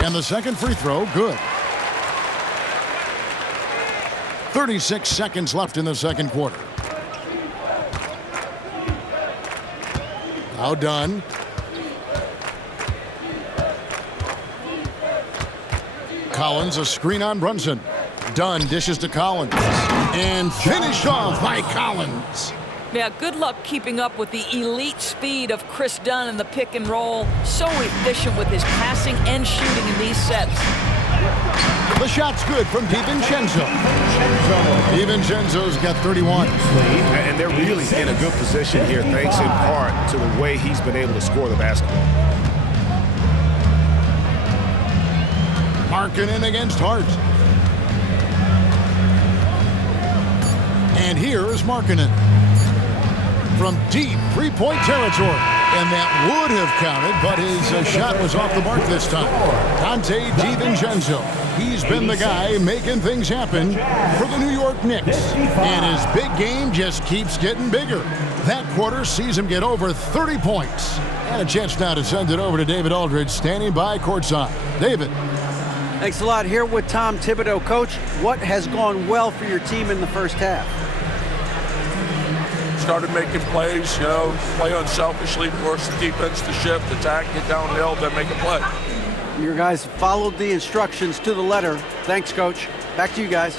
And the second free throw, good. 36 seconds left in the second quarter. Now done. Collins, a screen on Brunson. Dunn dishes to Collins. And finished off by Collins. Yeah, good luck keeping up with the elite speed of Chris Dunn in the pick and roll. So efficient with his passing and shooting in these sets. The shot's good from DiVincenzo. DiVincenzo's got 31. And they're really in a good position here, thanks in part to the way he's been able to score the basketball. Markkanen against Hart. And here is Markkanen from deep three-point territory. And that would have counted, but his shot was off the mark this time. Donte DiVincenzo. He's been the guy making things happen for the New York Knicks. And his big game just keeps getting bigger. That quarter sees him get over 30 points. And a chance now to send it over to David Aldridge, standing by courtside. David. Thanks a lot. Here with Tom Thibodeau. Coach, what has gone well for your team in the first half? Started making plays, play unselfishly, force the defense to shift, attack, get downhill, then make a play. Your guys followed the instructions to the letter. Thanks, Coach. Back to you guys.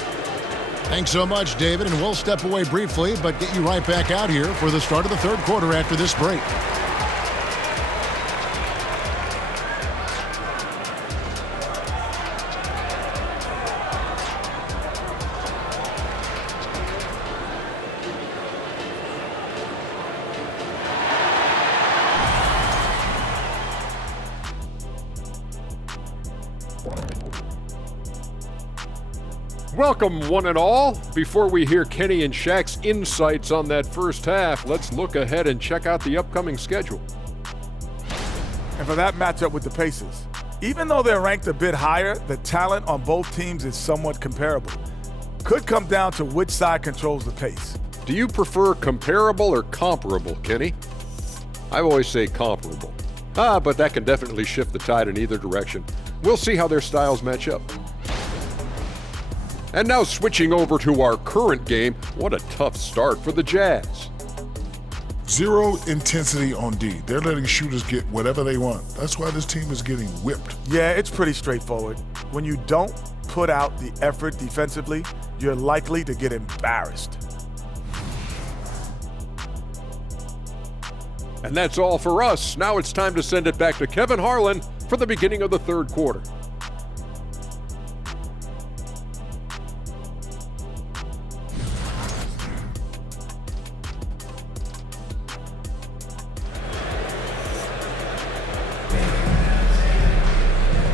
Thanks so much, David, and we'll step away briefly, but get you right back out here for the start of the third quarter after this break. Welcome, one and all. Before we hear Kenny and Shaq's insights on that first half, let's look ahead and check out the upcoming schedule. And for that matchup with the Pacers, even though they're ranked a bit higher, the talent on both teams is somewhat comparable. Could come down to which side controls the pace. Do you prefer comparable or comparable, Kenny? I always say comparable. But that can definitely shift the tide in either direction. We'll see how their styles match up. And now switching over to our current game, what a tough start for the Jazz. Zero intensity on D. They're letting shooters get whatever they want. That's why this team is getting whipped. Yeah, it's pretty straightforward. When you don't put out the effort defensively, you're likely to get embarrassed. And that's all for us. Now it's time to send it back to Kevin Harlan for the beginning of the third quarter.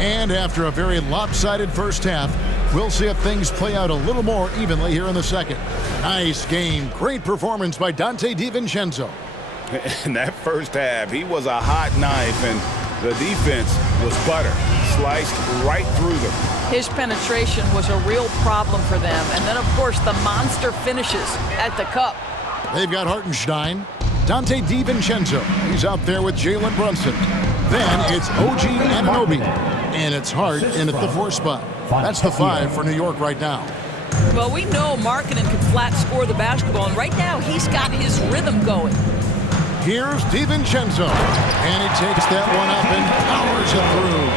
And after a very lopsided first half, we'll see if things play out a little more evenly here in the second. Nice game. Great performance by Donte DiVincenzo. In that first half, he was a hot knife, and The defense was butter, sliced right through them. His penetration was a real problem for them. And then, of course, the monster finishes at the cup. They've got Hartenstein, Dante DiVincenzo. He's out there with Jalen Brunson. Then it's OG Anunoby. And it's Hart in at the 4 spot. That's the 5 for New York right now. Well, we know Markkanen can flat score the basketball, and right now he's got his rhythm going. Here's DiVincenzo, and he takes that one up and powers it through.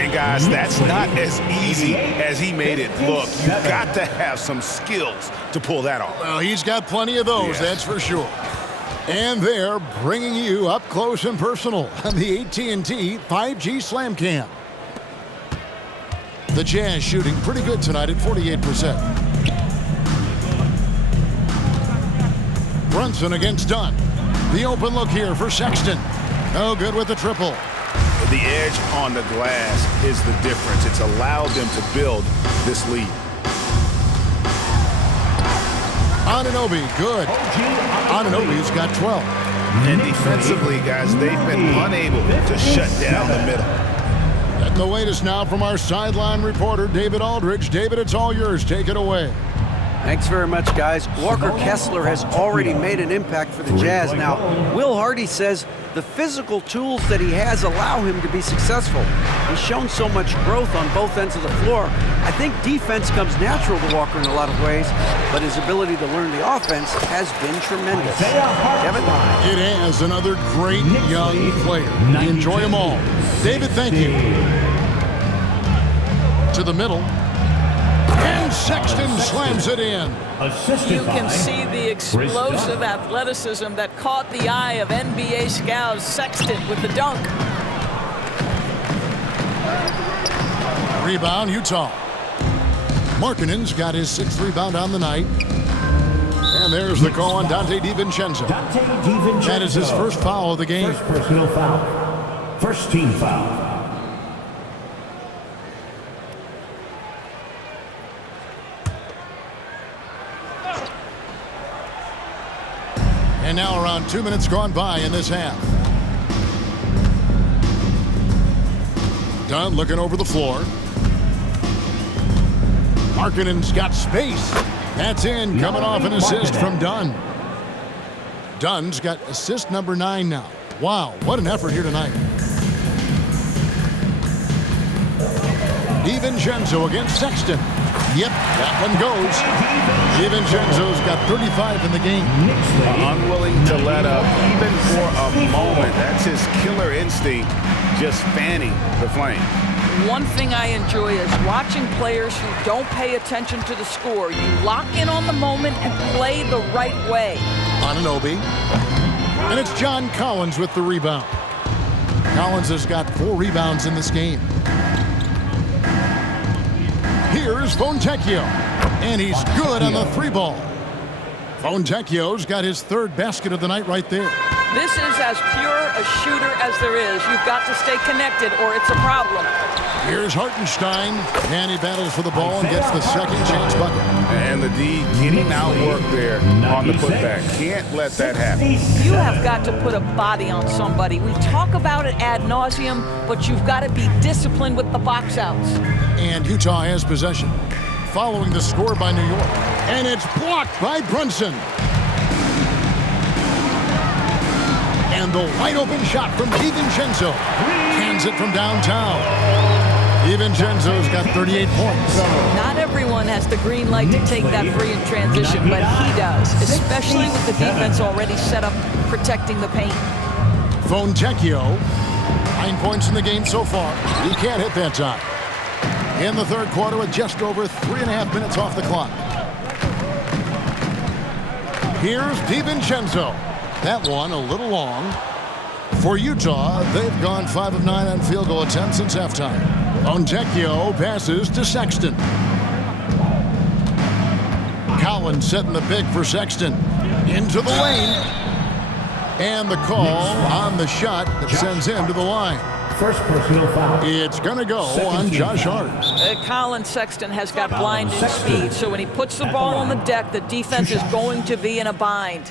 And guys, that's not as easy as he made it look. You've got to have some skills to pull that off. Well, he's got plenty of those, that's for sure. And they're bringing you up close and personal on the AT&T 5G Slam Cam. The Jazz shooting pretty good tonight at 48%. Brunson against Dunn. The open look here for Sexton. No good with the triple. The edge on the glass is the difference. It's allowed them to build this lead. Anunoby, good. Anunoby's got 12. And defensively, guys, they've been unable to shut down the middle. Getting the latest now from our sideline reporter, David Aldridge. David, it's all yours. Take it away. Thanks very much, guys. Walker Kessler has already made an impact for the Jazz. Now, Will Hardy says the physical tools that he has allow him to be successful. He's shown so much growth on both ends of the floor. I think defense comes natural to Walker in a lot of ways, but his ability to learn the offense has been tremendous. Kevin? It has another great young player. Enjoy them all. David, thank you. To the middle. And Sexton slams it in. You can see the explosive athleticism that caught the eye of NBA scouts. Sexton with the dunk. Rebound, Utah. Markkanen's got his 6th rebound on the night. And there's the call on Dante DiVincenzo. That is his first foul of the game. First personal foul. First team foul. And now around 2 minutes gone by in this half. Dunn looking over the floor. Markkanen's got space. That's in, coming off an assist from Dunn. Dunn's got assist number 9 now. Wow, what an effort here tonight. DiVincenzo against Sexton. Yep, that one goes. DiVincenzo's got 35 in the game. Unwilling to let up even for a moment. That's his killer instinct, just fanning the flame. One thing I enjoy is watching players who don't pay attention to the score. You lock in on the moment and play the right way. Anunoby. And it's John Collins with the rebound. Collins has got 4 rebounds in this game. Here's Fontecchio, and he's good on the 3-ball. Fontecchio's got his 3rd basket of the night right there. This is as pure a shooter as there is. You've got to stay connected or it's a problem. Here's Hartenstein, and he battles for the ball and gets the 2nd chance bucket. And the D getting outworked there on the putback. Can't let that happen. You have got to put a body on somebody. We talk about it ad nauseum, but you've got to be disciplined with the box outs. And Utah has possession, following the score by New York. And it's blocked by Brunson. And the wide open shot from DiVincenzo. Cans it from downtown. DiVincenzo's got 38 points. Not everyone has the green light to take that 3 in transition, but he does, especially with the defense already set up protecting the paint. Fontecchio, 9 points in the game so far. He can't hit that time. In the 3rd quarter with just over 3.5 minutes off the clock. Here's DiVincenzo. That one a little long. For Utah, they've gone 5 of 9 on field goal attempts since halftime. Fontecchio passes to Sexton. Collins setting the pick for Sexton. Into the lane. And the call on the shot that sends him to the line. First personal foul. It's going to go on Josh Hart. Colin Sexton has got blinding speed, so when he puts the ball on the deck, the defense is going to be in a bind.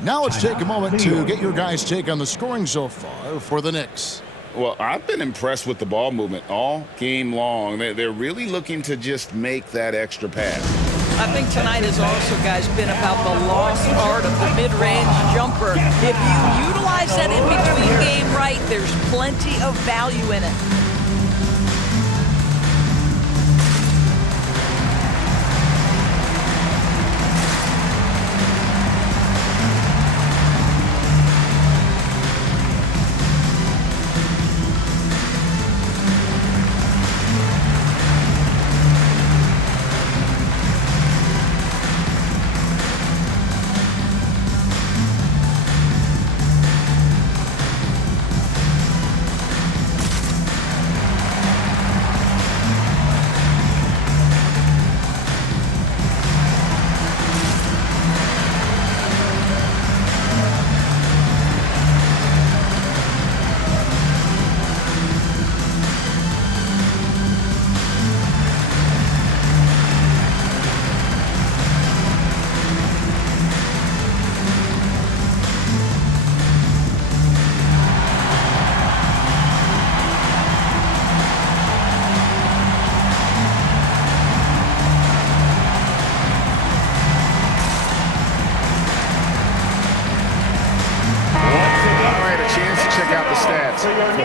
Now let's take a moment to get your guys' take on the scoring so far for the Knicks. Well, I've been impressed with the ball movement all game long. They're really looking to just make that extra pass. I think tonight has also, guys, been about the lost art of the mid-range jumper. If you utilize that in-between game right, there's plenty of value in it.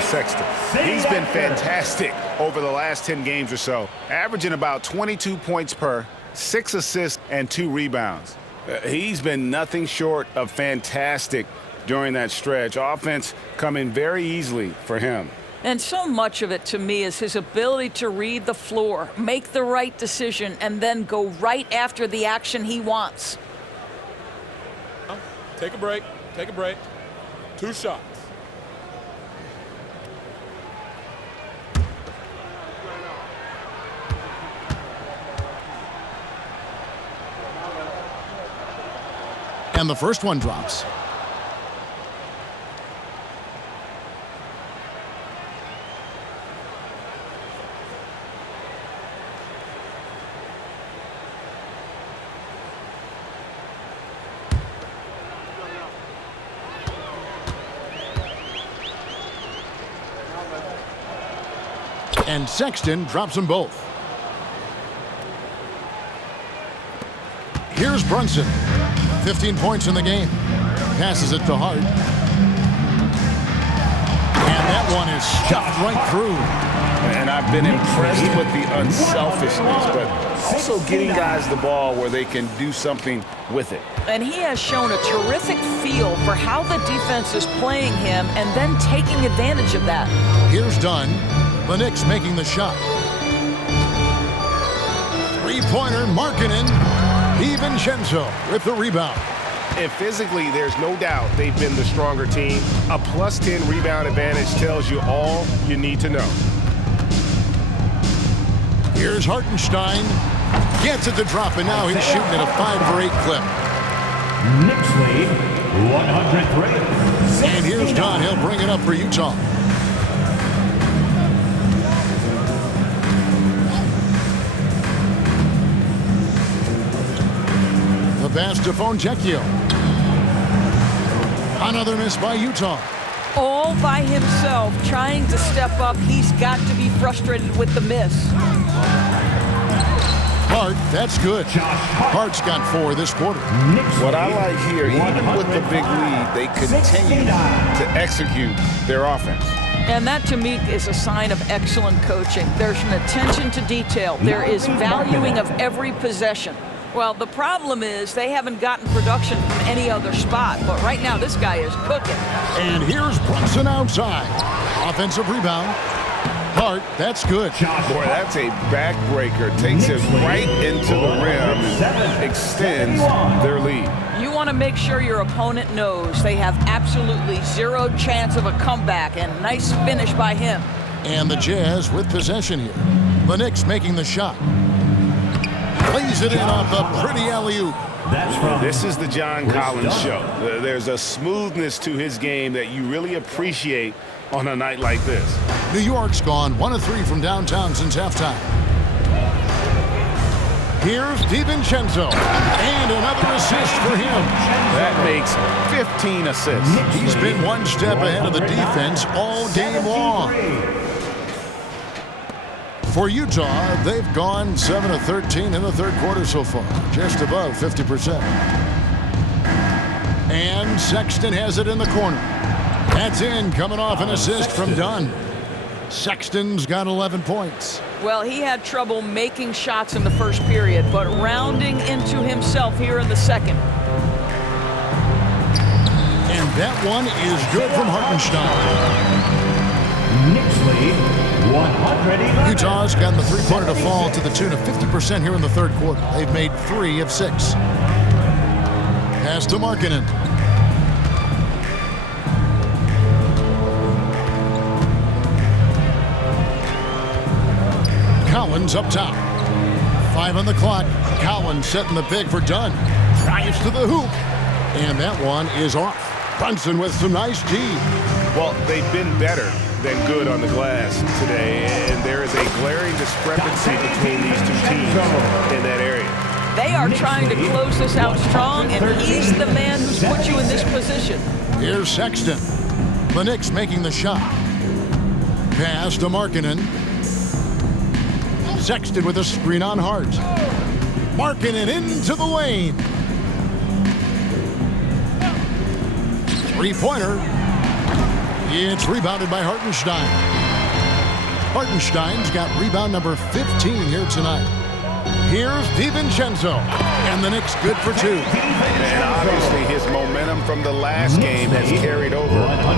Sexton. He's been fantastic over the last 10 games or so, averaging about 22 points per, 6 assists, and 2 rebounds. He's been nothing short of fantastic during that stretch. Offense coming very easily for him. And so much of it, to me, is his ability to read the floor, make the right decision, and then go right after the action he wants. Take a break. Take a break. 2 shots. And the first one drops. And Sexton drops them both. Here's Brunson. 15 points in the game. Passes it to Hart. And that one is stuffed right through. And I've been impressed with the unselfishness, but also getting guys the ball where they can do something with it. And he has shown a terrific feel for how the defense is playing him and then taking advantage of that. Here's Dunn. The Knicks making the shot. Three-pointer, Markkanen. DiVincenzo with the rebound. And physically, there's no doubt they've been the stronger team. A +10 rebound advantage tells you all you need to know. Here's Hartenstein. Gets it to drop, and now he's shooting at a 5-for-8 clip. Knicks lead, 103. And here's Dunn. He'll bring it up for Utah. The pass to Fontecchio. Another miss by Utah. All by himself, trying to step up. He's got to be frustrated with the miss. Hart, that's good. Hart's got 4 this quarter. What I like here, even with the big lead, they continue to execute their offense. And that, to me, is a sign of excellent coaching. There's an attention to detail. There is valuing of every possession. Well, the problem is they haven't gotten production from any other spot. But right now, this guy is cooking. And here's Brunson outside. Offensive rebound. Hart, that's good. Boy, that's a backbreaker. Takes it right into the rim and extends their lead. You want to make sure your opponent knows they have absolutely 0 chance of a comeback. And nice finish by him. And the Jazz with possession here. The Knicks making the shot. Plays it in off the pretty alley-oop. This is the John Collins show. There's a smoothness to his game that you really appreciate on a night like this. New York's gone 1 of 3 from downtown since halftime. Here's DiVincenzo, and another assist for him. That makes 15 assists. He's been one step ahead of the defense all game long. For Utah, they've gone 7 of 13 in the third quarter so far, just above 50%. And Sexton has it in the corner. That's in, coming off an assist from Dunn. Sexton's got 11 points. Well, he had trouble making shots in the first period, but rounding into himself here in the second. And that one is good from Hartenstein. Knicks lead 111. Utah's gotten the three-pointer to fall to the tune of 50% here in the third quarter. They've made 3 of 6. Pass to Markkanen. Collins up top. 5 on the clock. Collins setting the pick for Dunn. Drives to the hoop. And that one is off. Brunson with some nice D. Well, they've been better than good on the glass today, and there is a glaring discrepancy between these two teams in that area. They are trying to close this out strong, and he's the man who's put you in this position. Here's Sexton. The Knicks making the shot. Pass to Markkanen. Sexton with a screen on Hart. Markkanen into the lane. Three-pointer. It's rebounded by Hartenstein. Hartenstein's got rebound number 15 here tonight. Here's DiVincenzo, and the Knicks good for 2. And obviously his momentum from the last game has carried over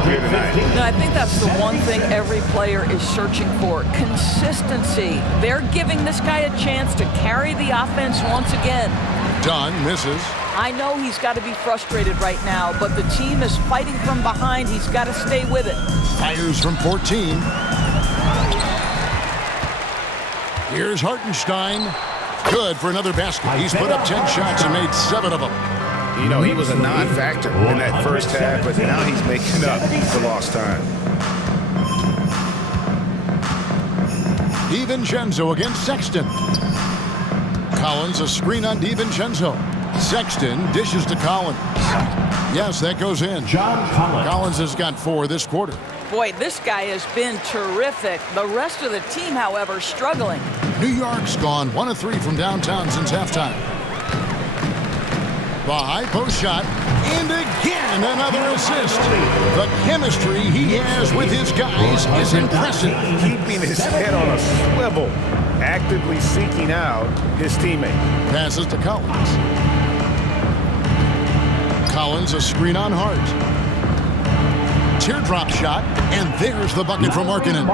here tonight. Now, I think that's the one thing every player is searching for, consistency. They're giving this guy a chance to carry the offense once again. Dunn misses. I know he's got to be frustrated right now, but the team is fighting from behind. He's got to stay with it. Fires from 14. Here's Hartenstein. Good for another basket. He's put up 10 shots and made 7 of them. You know, he was a non-factor in that first half, but now he's making up for lost time. DiVincenzo against Sexton. Collins, a screen on DiVincenzo. Sexton dishes to Collins. Yes, that goes in. John Collins. Collins has got 4 this quarter. Boy, this guy has been terrific. The rest of the team, however, struggling. New York's gone 1 of 3 from downtown since halftime. The high post shot, and again another assist. The chemistry he has with his guys is impressive. Keeping his head on a swivel, actively seeking out his teammate. Passes to Collins. Collins, a screen on Hart. Teardrop shot, and there's the bucket from Markkanen.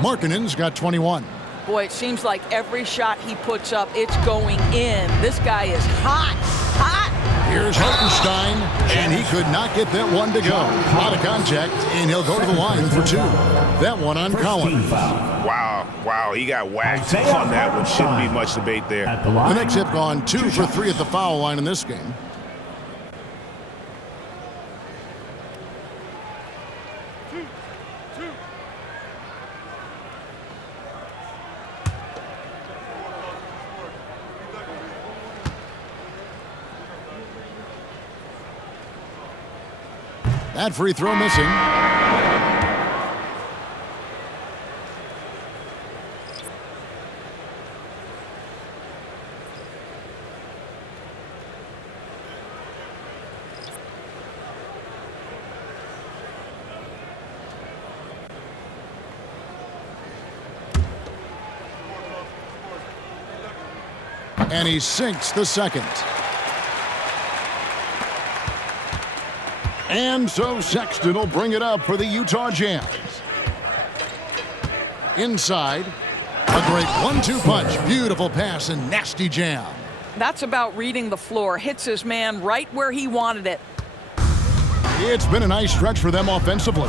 Markkanen's got 21. Boy, it seems like every shot he puts up, it's going in. This guy is hot, hot. Here's Hartenstein, and he could not get that one to go. Out of contact, and he'll go to the line for 2. That one on Collins. Wow, he got whacked on that one. Shouldn't be much debate there. The Knicks have gone 2 for 3 at the foul line in this game. That free throw missing. And he sinks the second. And so Sexton will bring it up for the Utah Jazz. Inside, a great 1-2 punch. Beautiful pass and nasty jam. That's about reading the floor. Hits his man right where he wanted it. It's been a nice stretch for them offensively.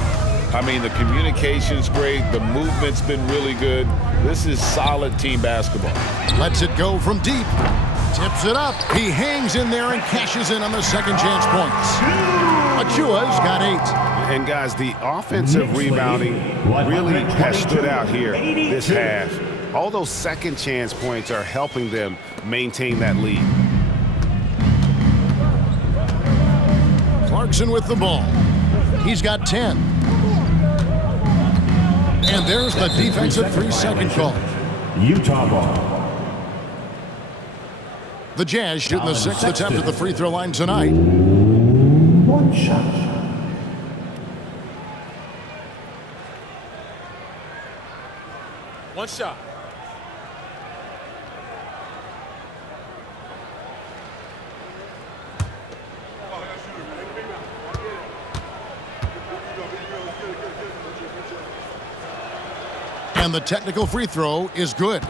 I mean, the communication's great. The movement's been really good. This is solid team basketball. Lets it go from deep. Tips it up. He hangs in there and cashes in on the second chance points. Achua's got 8. And guys, the offensive rebounding really has stood out here this half. All those second chance points are helping them maintain that lead. Clarkson with the ball. He's got 10. And there's the defensive 3-second call. Utah ball. The Jazz shooting the 6th attempt at the free throw line tonight. One shot. One shot. And the technical free throw is good.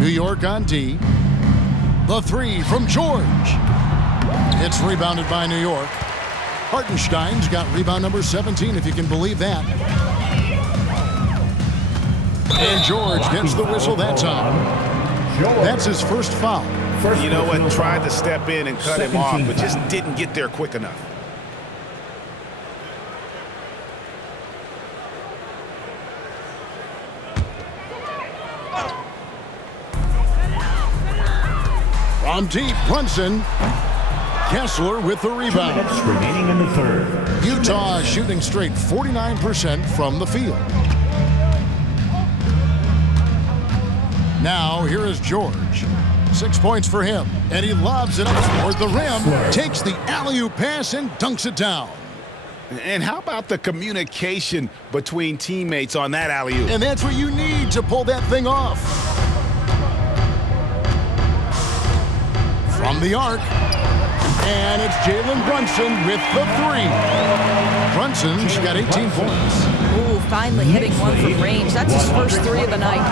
New York on D. The 3 from George. It's rebounded by New York. Hartenstein's got rebound number 17, if you can believe that. And George gets the whistle that time. That's his first foul. You know what? Tried to step in and cut him off, but just didn't get there quick enough. From deep, Brunson. Kessler with the rebound. 2 minutes remaining in the third. Utah shooting straight 49% from the field. Now here is George. 6 points for him, and he lobs it up toward the rim, takes the alley-oop pass and dunks it down. And how about the communication between teammates on that alley-oop? And that's what you need to pull that thing off. From the arc, and it's Jalen Brunson with the 3. Brunson's got 18 points. Ooh, finally hitting one from range. That's his first 3 of the night.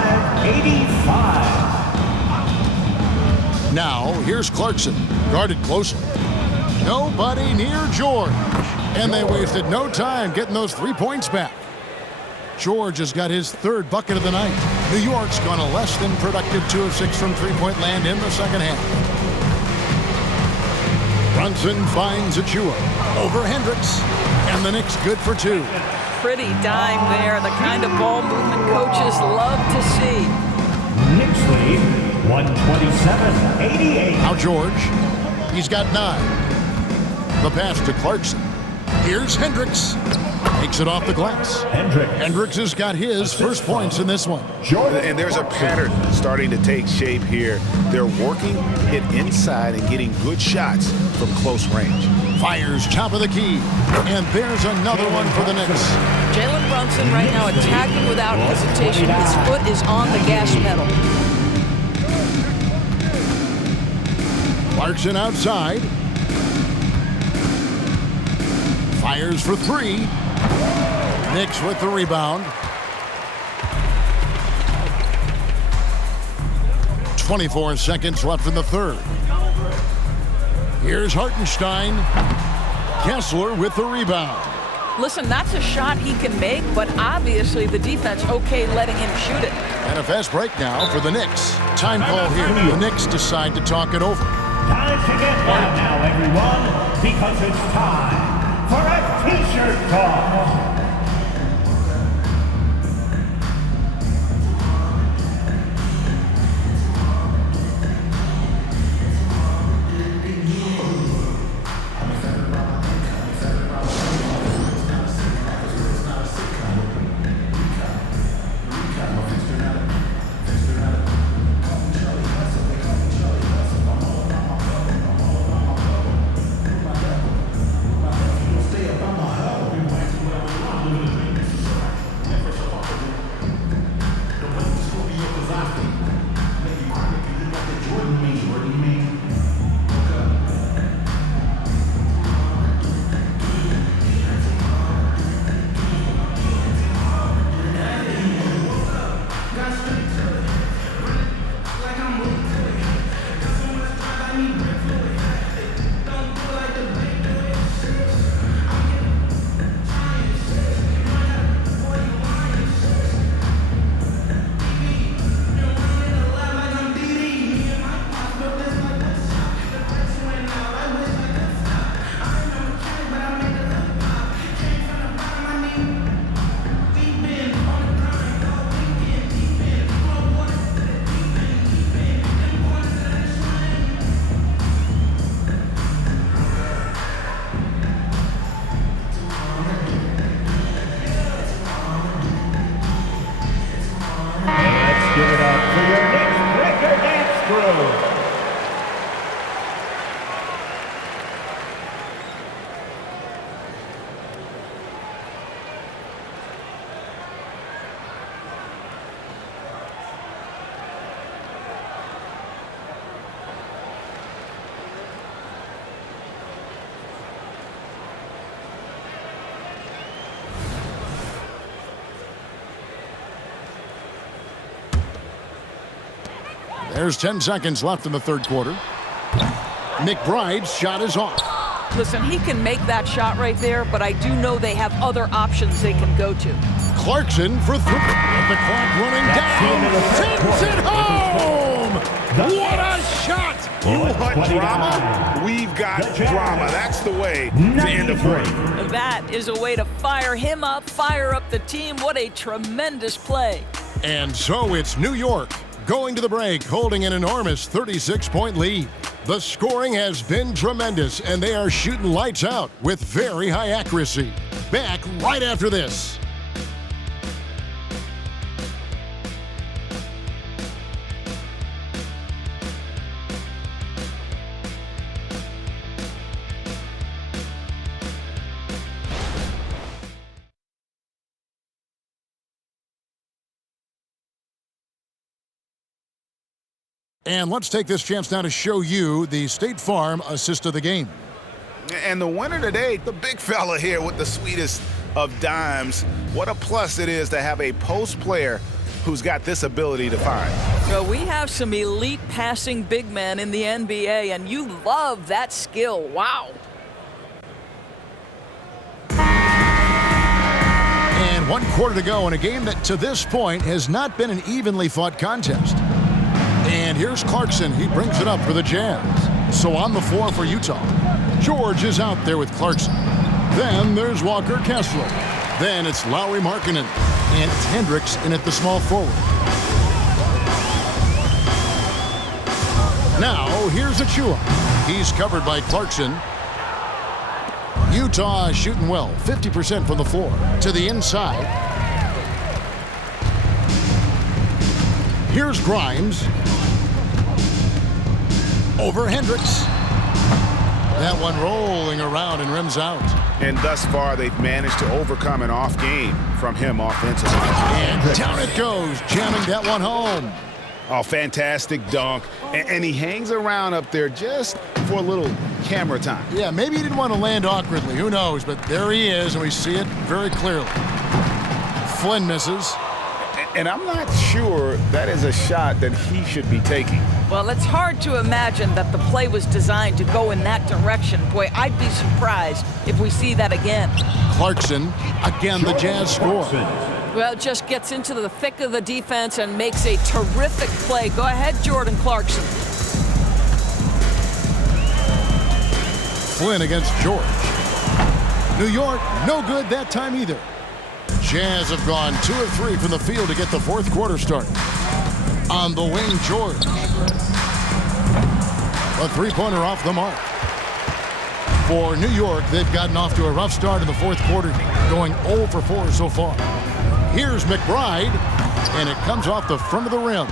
85. Now, here's Clarkson, guarded closely. Nobody near George. And they wasted no time getting those 3 points back. George has got his 3rd bucket of the night. New York's gone a less than productive 2 of 6 from three-point land in the second half. Brunson finds Achua over Hendricks, and the Knicks good for 2. Pretty dime there, the kind of ball movement coaches love to see. Knicks lead 127-88. Now George, he's got 9. The pass to Clarkson. Here's Hendricks. Takes it off the glass. Hendricks has got his first points in this one. And there's a pattern starting to take shape here. They're working it inside and getting good shots from close range. Fires top of the key. And there's another one for the Knicks. Jalen Brunson right now attacking without hesitation. His foot is on the gas pedal. Clarkson outside. Fires for 3. Knicks with the rebound. 24 seconds left in the third. Here's Hartenstein. Kessler with the rebound. Listen, that's a shot he can make, but obviously the defense okay letting him shoot it. And a fast break now for the Knicks. Time call here. The Knicks decide to talk it over. Time to get loud now, everyone, because it's time for a T-shirt talk. go. There's 10 seconds left in the third quarter. McBride's shot is off. Listen, he can make that shot right there, but I do know they have other options they can go to. Clarkson for three. With the clock running down. Sends it home! What a shot! You want drama? We've got drama. That's the way to end a break. That is a way to fire him up, fire up the team. What a tremendous play. And so it's New York going to the break, holding an enormous 36-point lead. The scoring has been tremendous, and they are shooting lights out with very high accuracy. Back right after this. And let's take this chance now to show you the State Farm assist of the game. And the winner today, the big fella here with the sweetest of dimes. What a plus it is to have a post player who's got this ability to find. Well, we have some elite passing big men in the NBA, and you love that skill. Wow. And 1 quarter to go in a game that to this point has not been an evenly fought contest. And here's Clarkson. He brings it up for the Jazz. So on the floor for Utah, George is out there with Clarkson. Then there's Walker Kessler. Then it's Lauri Markkanen and Hendricks in at the small forward. Now here's Achua. He's covered by Clarkson. Utah shooting well, 50% from the floor. To the inside. Here's Grimes. Over Hendricks. That one rolling around and rims out. And thus far, they've managed to overcome an off game from him offensively. And down it goes, jamming that one home. Oh, fantastic dunk. And he hangs around up there just for a little camera time. Yeah, maybe he didn't want to land awkwardly. Who knows? But there he is, and we see it very clearly. Flynn misses. And I'm not sure that is a shot that he should be taking. Well, it's hard to imagine that the play was designed to go in that direction. Boy, I'd be surprised if we see that again. Clarkson, again, the Jazz score. Well, just gets into the thick of the defense and makes a terrific play. Go ahead, Jordan Clarkson. Flynn against George. New York, no good that time either. Jazz have gone 2 of 3 from the field to get the fourth quarter started. On the wing, George. A three-pointer off the mark. For New York, they've gotten off to a rough start in the fourth quarter, going 0 for 4 so far. Here's McBride, and it comes off the front of the rim.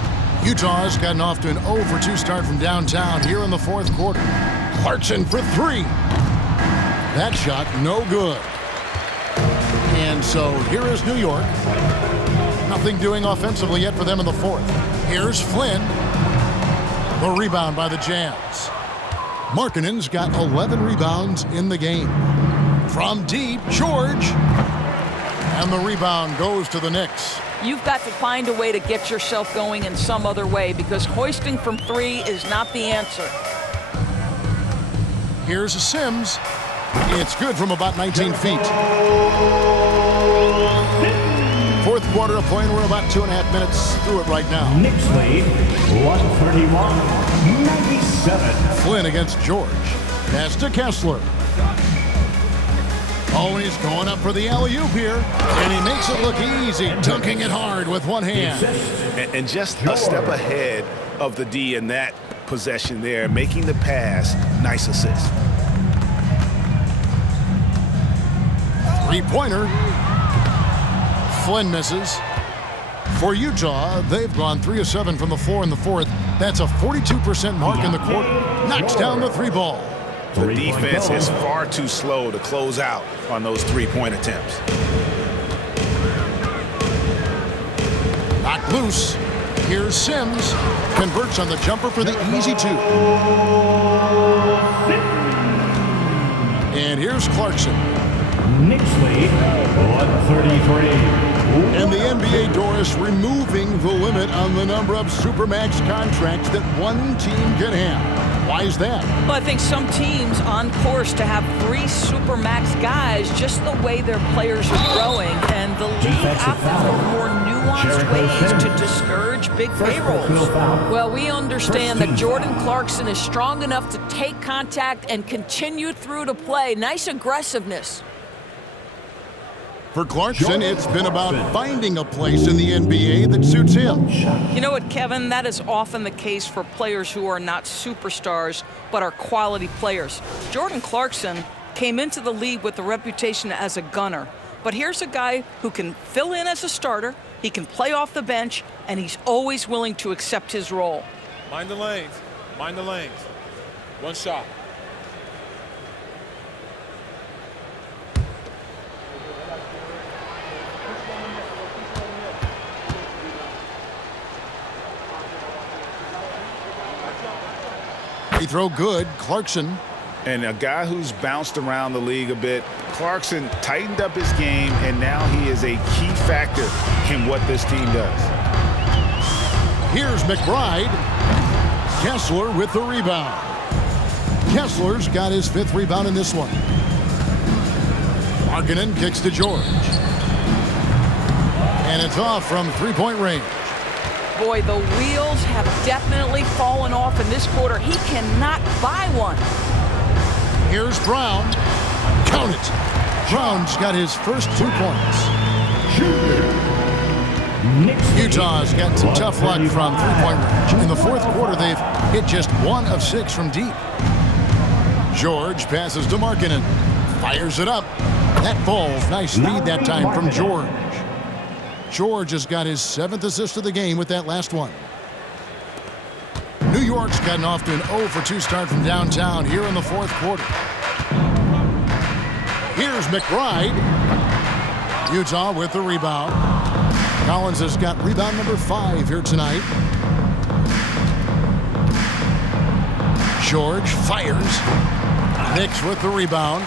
Utah's gotten off to an 0 for 2 start from downtown here in the fourth quarter. Clarkson for 3. That shot, no good. And so here is New York. Nothing doing offensively yet for them in the fourth. Here's Flynn. The rebound by the Jazz. Markkanen's got 11 rebounds in the game. From deep, George. And the rebound goes to the Knicks. You've got to find a way to get yourself going in some other way because hoisting from 3 is not the answer. Here's Sims. It's good from about 19 feet. Fourth quarter, a point. We're about 2.5 minutes through it right now. Knicks lead, 131-97. Flynn against George. Pass to Kessler. Oh, he's going up for the alley-oop here. And he makes it look easy, dunking it hard with one hand. And just a step ahead of the D in that possession there, making the pass. Nice assist. Three-pointer. Flynn misses. For Utah, they've gone 3 of 7 from the floor in the fourth. That's a 42% mark in the quarter. Knocks down the 3 ball. The defense is far too slow to close out on those 3-point attempts. Knocked loose. Here's Sims. Converts on the jumper for the easy 2. And here's Clarkson. Knicks lead 133. And the NBA, Doris, removing the limit on the number of Supermax contracts that one team can have. Why is that? Well, I think some teams on course to have 3 Supermax guys just the way their players are growing. And the league opted for more nuanced ways to discourage big payrolls. Well, we understand that Jordan Clarkson is strong enough to take contact and continue through to play. Nice aggressiveness. For Clarkson, it's been about finding a place in the NBA that suits him. You know what, Kevin? That is often the case for players who are not superstars, but are quality players. Jordan Clarkson came into the league with a reputation as a gunner. But here's a guy who can fill in as a starter, he can play off the bench, and he's always willing to accept his role. Mind the lanes. Mind the lanes. One shot. Free throw good. Clarkson. And a guy who's bounced around the league a bit, Clarkson tightened up his game, and now he is a key factor in what this team does. Here's McBride. Kessler with the rebound. Kessler's got his 5th rebound in this one. Markkanen kicks to George. And it's off from 3-point range. Boy, the wheels have definitely fallen off in this quarter. He cannot buy one. Here's Brown. Count it. Brown's got his first 2 points. Utah's gotten some tough luck from 3-point range. In the 4th quarter, they've hit just 1 of 6 from deep. George passes to Markkanen. Fires it up. That falls. Nice feed that time from George. George has got his 7th assist of the game with that last one. New York's gotten off to an 0-for-2 start from downtown here in the 4th quarter. Here's McBride. Utah with the rebound. Collins has got rebound number 5 here tonight. George fires. Knicks with the rebound.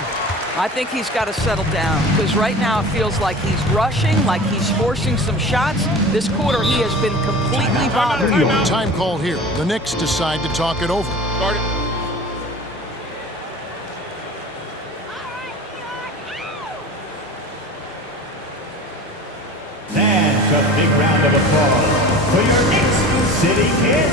I think he's got to settle down because right now it feels like he's rushing, like he's forcing some shots. This quarter he has been completely bothered. Time call here. The Knicks decide to talk it over. Start it. That's a big round of applause for your Knicks City Kid.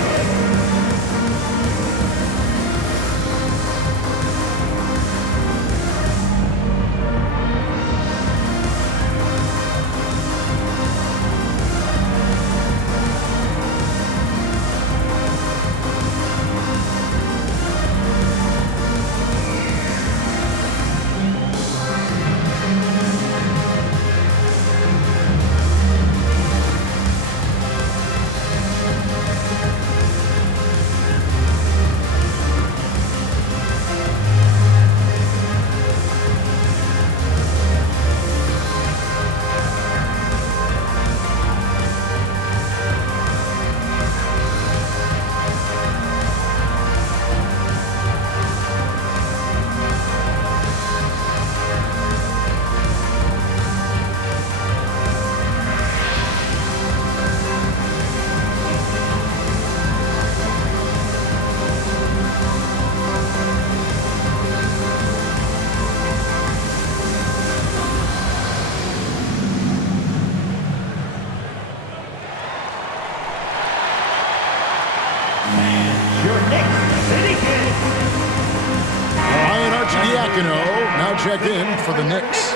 Now checked in for the Knicks.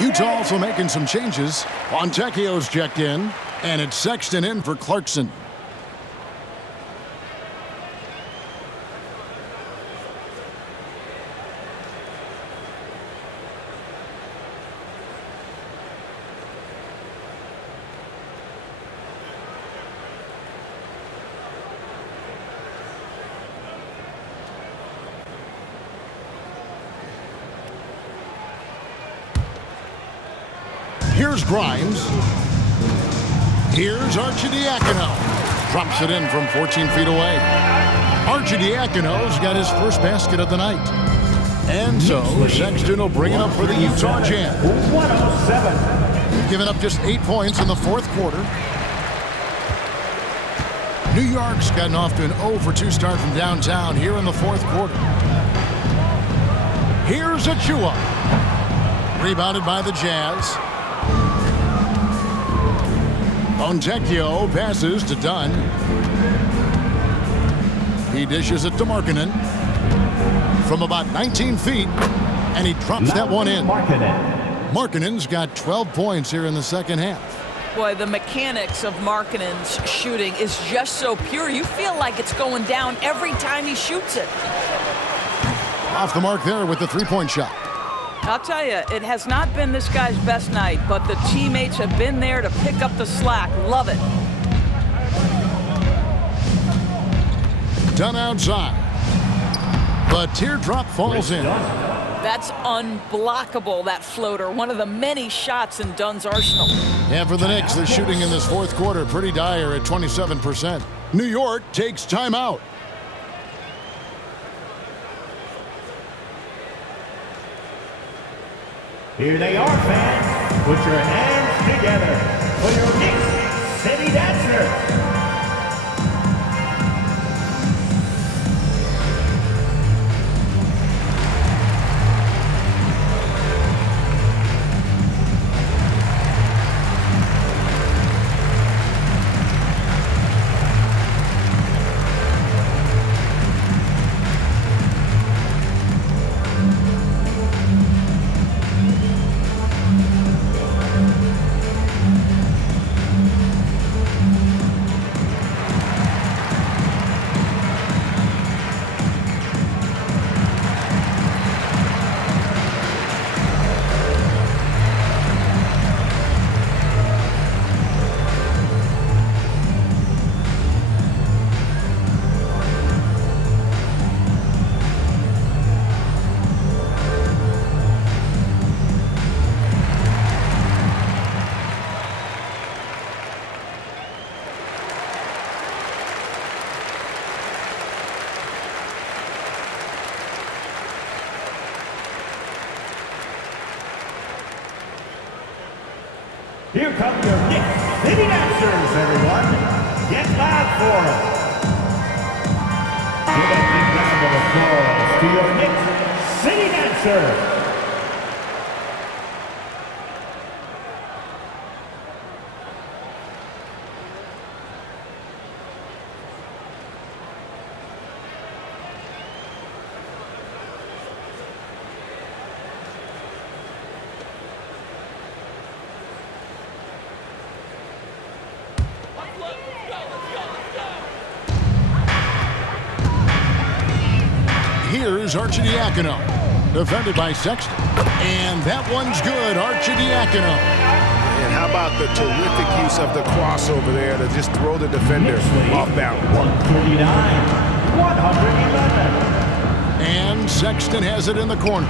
Utah also making some changes. Fontecchio's checked in, and it's Sexton in for Clarkson. Here's Grimes. Here's Arcidiacono. Drops it in from 14 feet away. Arcidiacono's got his first basket of the night. And so Sexton will bring it up for the Utah Jazz. 107. Giving up just 8 points in the fourth quarter. New York's gotten off to an 0-for-2 start from downtown here in the fourth quarter. Here's Achua. Rebounded by the Jazz. Fontecchio passes to Dunn. He dishes it to Markkanen from about 19 feet, and he drops that one in. Markkanen's got 12 points here in the second half. Boy, the mechanics of Markkanen's shooting is just so pure. You feel like it's going down every time he shoots it. Off the mark there with the three-point shot. I'll tell you, it has not been this guy's best night, but the teammates have been there to pick up the slack. Love it. Dunn outside. The teardrop falls in. That's unblockable, that floater. One of the many shots in Dunn's arsenal. And for the Knicks, the shooting in this fourth quarter pretty dire at 27%. New York takes timeout. Here they are, fans. Put your hands together for your Knicks City Dancer. Here come your Knicks City Dancers, everyone. Get loud for them. Give a big round of applause to your Knicks City Dancers. Here's Arcidiacono, defended by Sexton. And that one's good, Arcidiacono. And how about the terrific use of the crossover there to just throw the defender off balance. 139, 111. And Sexton has it in the corner.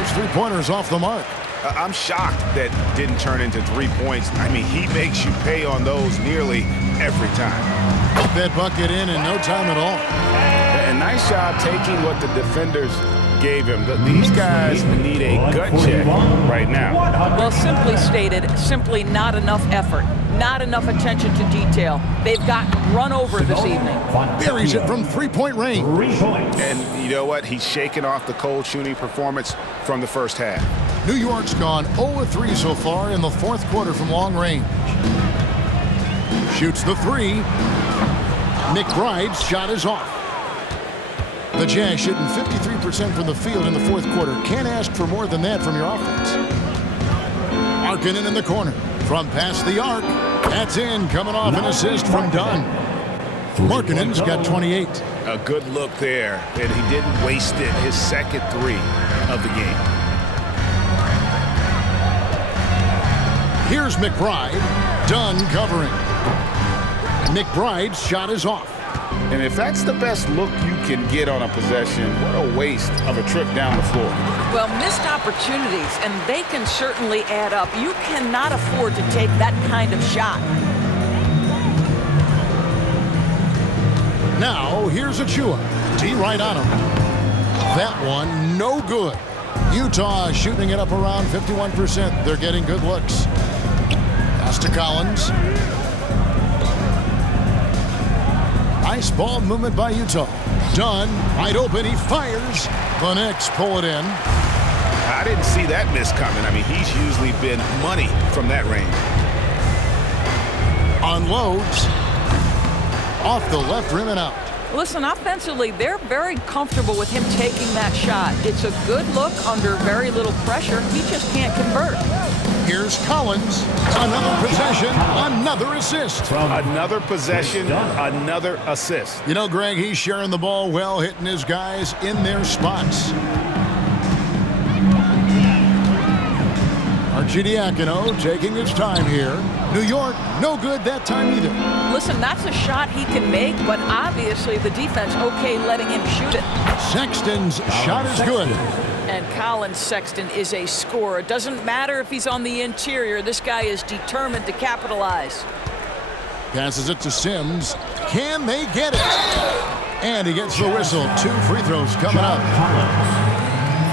His three-pointer's off the mark. I'm shocked that didn't turn into 3 points. I mean, he makes you pay on those nearly every time. That bucket in no time at all. And nice job taking what the defenders gave him. These guys need a gut check right now. Well, simply stated, simply not enough effort, not enough attention to detail. They've gotten run over this evening. Buries it from three-point range. 3 points. And you know what? He's shaking off the cold shooting performance from the first half. New York's gone 0-3 so far in the fourth quarter from long range. Shoots the three. McBride's shot is off. The Jazz shooting 53% from the field in the fourth quarter. Can't ask for more than that from your offense. Markkanen in the corner. From past the arc. That's in. Coming off an assist from Dunn. Markkanen's got 28. A good look there, and he didn't waste it. His second three of the game. Here's McBride. Dunn covering. McBride's shot is off. And if that's the best look you can get on a possession, what a waste of a trip down the floor. Well, missed opportunities, and they can certainly add up. You cannot afford to take that kind of shot. Now, here's Achua. D right on him. That one, no good. Utah shooting it up around 51%. They're getting good looks. Pass to Collins. Nice ball movement by Utah. Dunn, wide open, he fires. The Knicks pull it in. I didn't see that miss coming. I mean, he's usually been money from that range. Unloads. Off the left rim and out. Listen, offensively, they're very comfortable with him taking that shot. It's a good look under very little pressure. He just can't convert. Here's Collins. Another possession, another assist. Another possession, another assist. You know, Greg, he's sharing the ball well, hitting his guys in their spots. Arcidiacono taking his time here. New York, no good that time either. Listen, that's a shot he can make, but obviously the defense okay letting him shoot it. Sexton's shot is good. And Colin Sexton is a scorer. It doesn't matter if he's on the interior. This guy is determined to capitalize. Passes it to Sims. Can they get it? And he gets the whistle. 2 free throws coming up.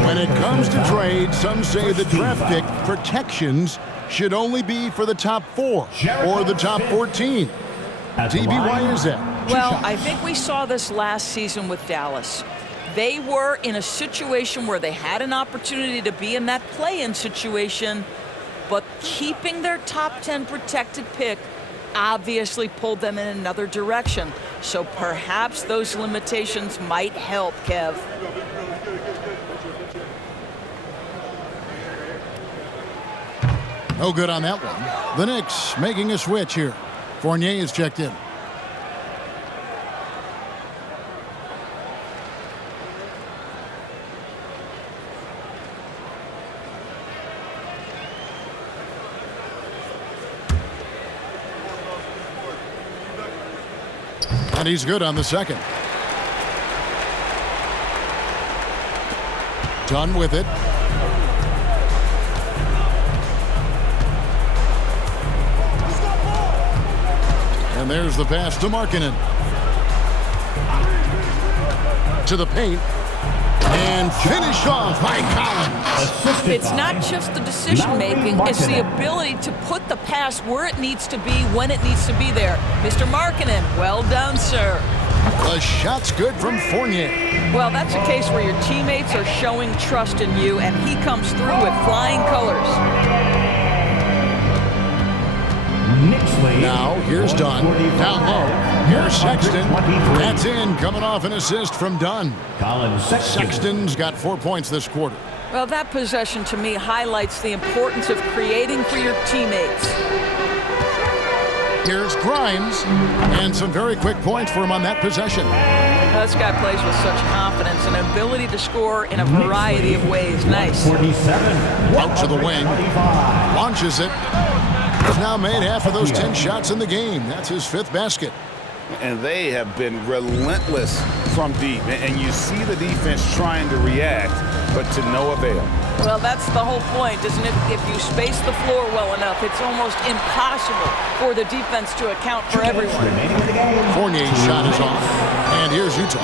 When it comes to trade, some say the draft pick protections should only be for the top 4 or the top 14. DB, why is that? Well, I think we saw this last season with Dallas. They were in a situation where they had an opportunity to be in that play-in situation, but keeping their top 10 protected pick obviously pulled them in another direction. So perhaps those limitations might help, Kev. No good on that one. The Knicks making a switch here. Fournier is checked in. And he's good on the second. Done with it. And there's the pass to Markkanen. To the paint. And finished off by Collins. It's not just the decision-making, it's the ability to put the pass where it needs to be, when it needs to be there. Mr. Markkanen, well done, sir. The shot's good from Fournier. Well, that's a case where your teammates are showing trust in you, and he comes through with flying colors. Now, here's Dunn. Down low. Here's Sexton. That's in, coming off an assist from Dunn. Sexton's got 4 points this quarter. Well, that possession to me highlights the importance of creating for your teammates. Here's Grimes. And some very quick points for him on that possession. This guy plays with such confidence and ability to score in a variety of ways. Nice. Out to the wing. Launches it. He's now made half of those 10 shots in the game. That's his 5th basket. And they have been relentless from deep. And you see the defense trying to react, but to no avail. Well, that's the whole point, isn't it? If you space the floor well enough, it's almost impossible for the defense to account for everyone. Fournier's shot is off. And here's Utah.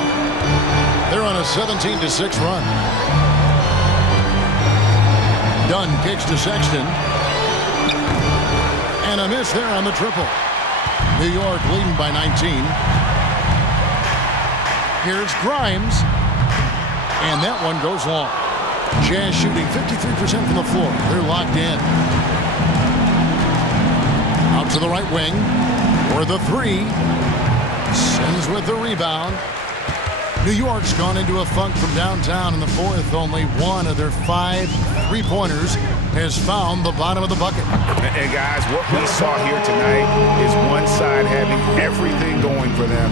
They're on a 17-6 run. Dunn kicks to Sexton. And a miss there on the triple. New York leading by 19. Here's Grimes. And that one goes long. Jazz shooting 53% from the floor. They're locked in. Out to the right wing. For the 3. Sims with the rebound. New York's gone into a funk from downtown in the 4th. Only one of their 5 3-pointers has found the bottom of the bucket. And guys, what we saw here tonight is one side having everything going for them.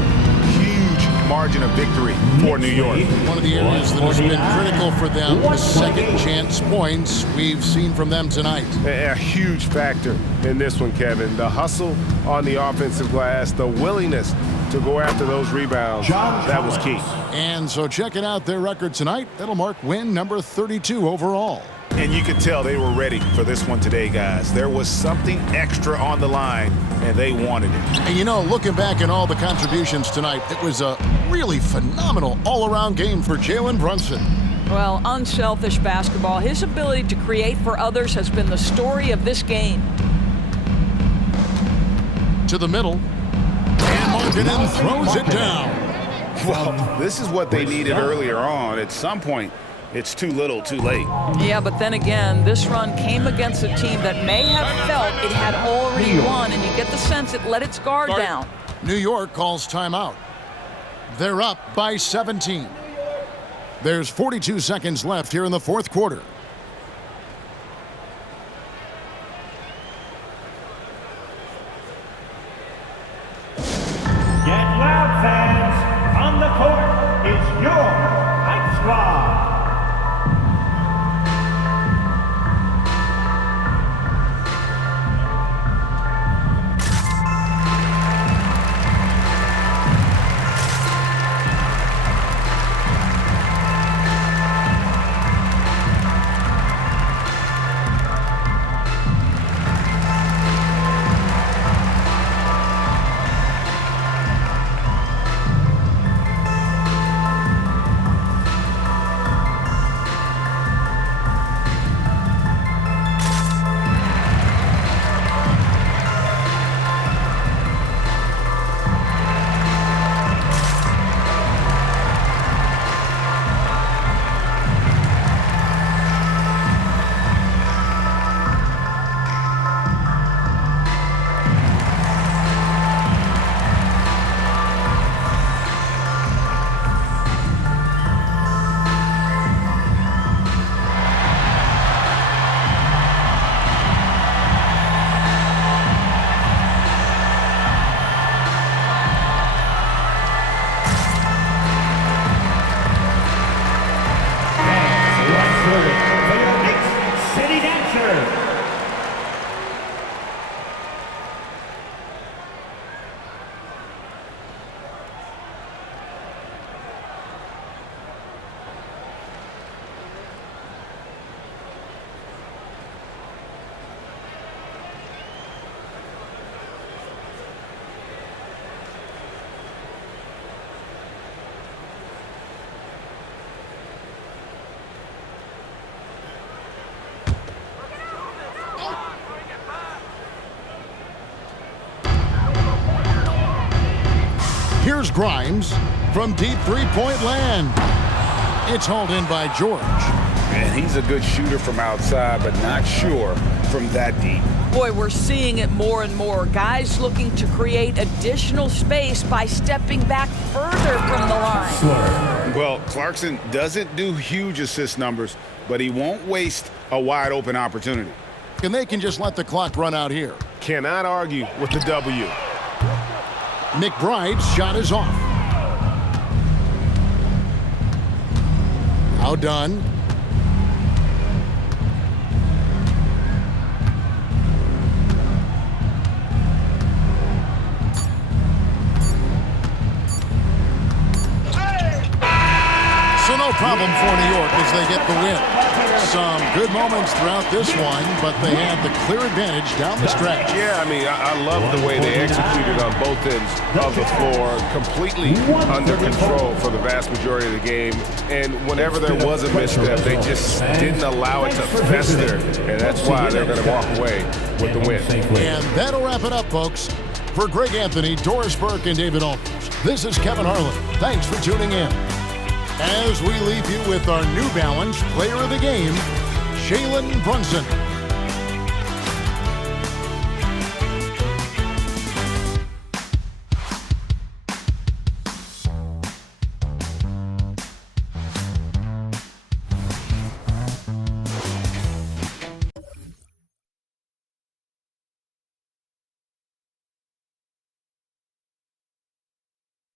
Huge margin of victory for New York. One of the areas that has been critical for them, the second chance points we've seen from them tonight. A huge factor in this one, Kevin. The hustle on the offensive glass, the willingness to go after those rebounds. That was key. And so checking out their record tonight, that'll mark win number 32 overall. And you could tell they were ready for this one today, guys. There was something extra on the line, and they wanted it. And you know, looking back at all the contributions tonight, it was a really phenomenal all-around game for Jalen Brunson. Well, unselfish basketball. His ability to create for others has been the story of this game. To the middle, and Markkanen throws it down. Well, this is what they needed earlier on. At some point, it's too little, too late. Yeah, but then again, this run came against a team that may have felt it had already won, and you get the sense it let its guard down. New York calls timeout. They're up by 17. There's 42 seconds left here in the fourth quarter. Get loud, fans. On the court is your Knicks squad. Here's Grimes from deep three-point land. It's hauled in by George. And he's a good shooter from outside, but not sure from that deep. Boy, we're seeing it more and more. Guys looking to create additional space by stepping back further from the line. Well, Clarkson doesn't do huge assist numbers, but he won't waste a wide-open opportunity. And they can just let the clock run out here. Cannot argue with the W. McBride's shot is off. Outdone. So no problem for New York as they get the win. Some good moments throughout this one, but they had the clear advantage down the stretch. Yeah, I mean, I love the way they executed on both ends of the floor, completely under control for the vast majority of the game. And whenever there was a misstep, they just didn't allow it to fester, and that's why they're going to walk away with the win. And that'll wrap it up, folks. For Greg Anthony, Doris Burke, and David Aldridge, this is Kevin Harlan. Thanks for tuning in. As we leave you with our New Balance Player of the Game, Jalen Brunson.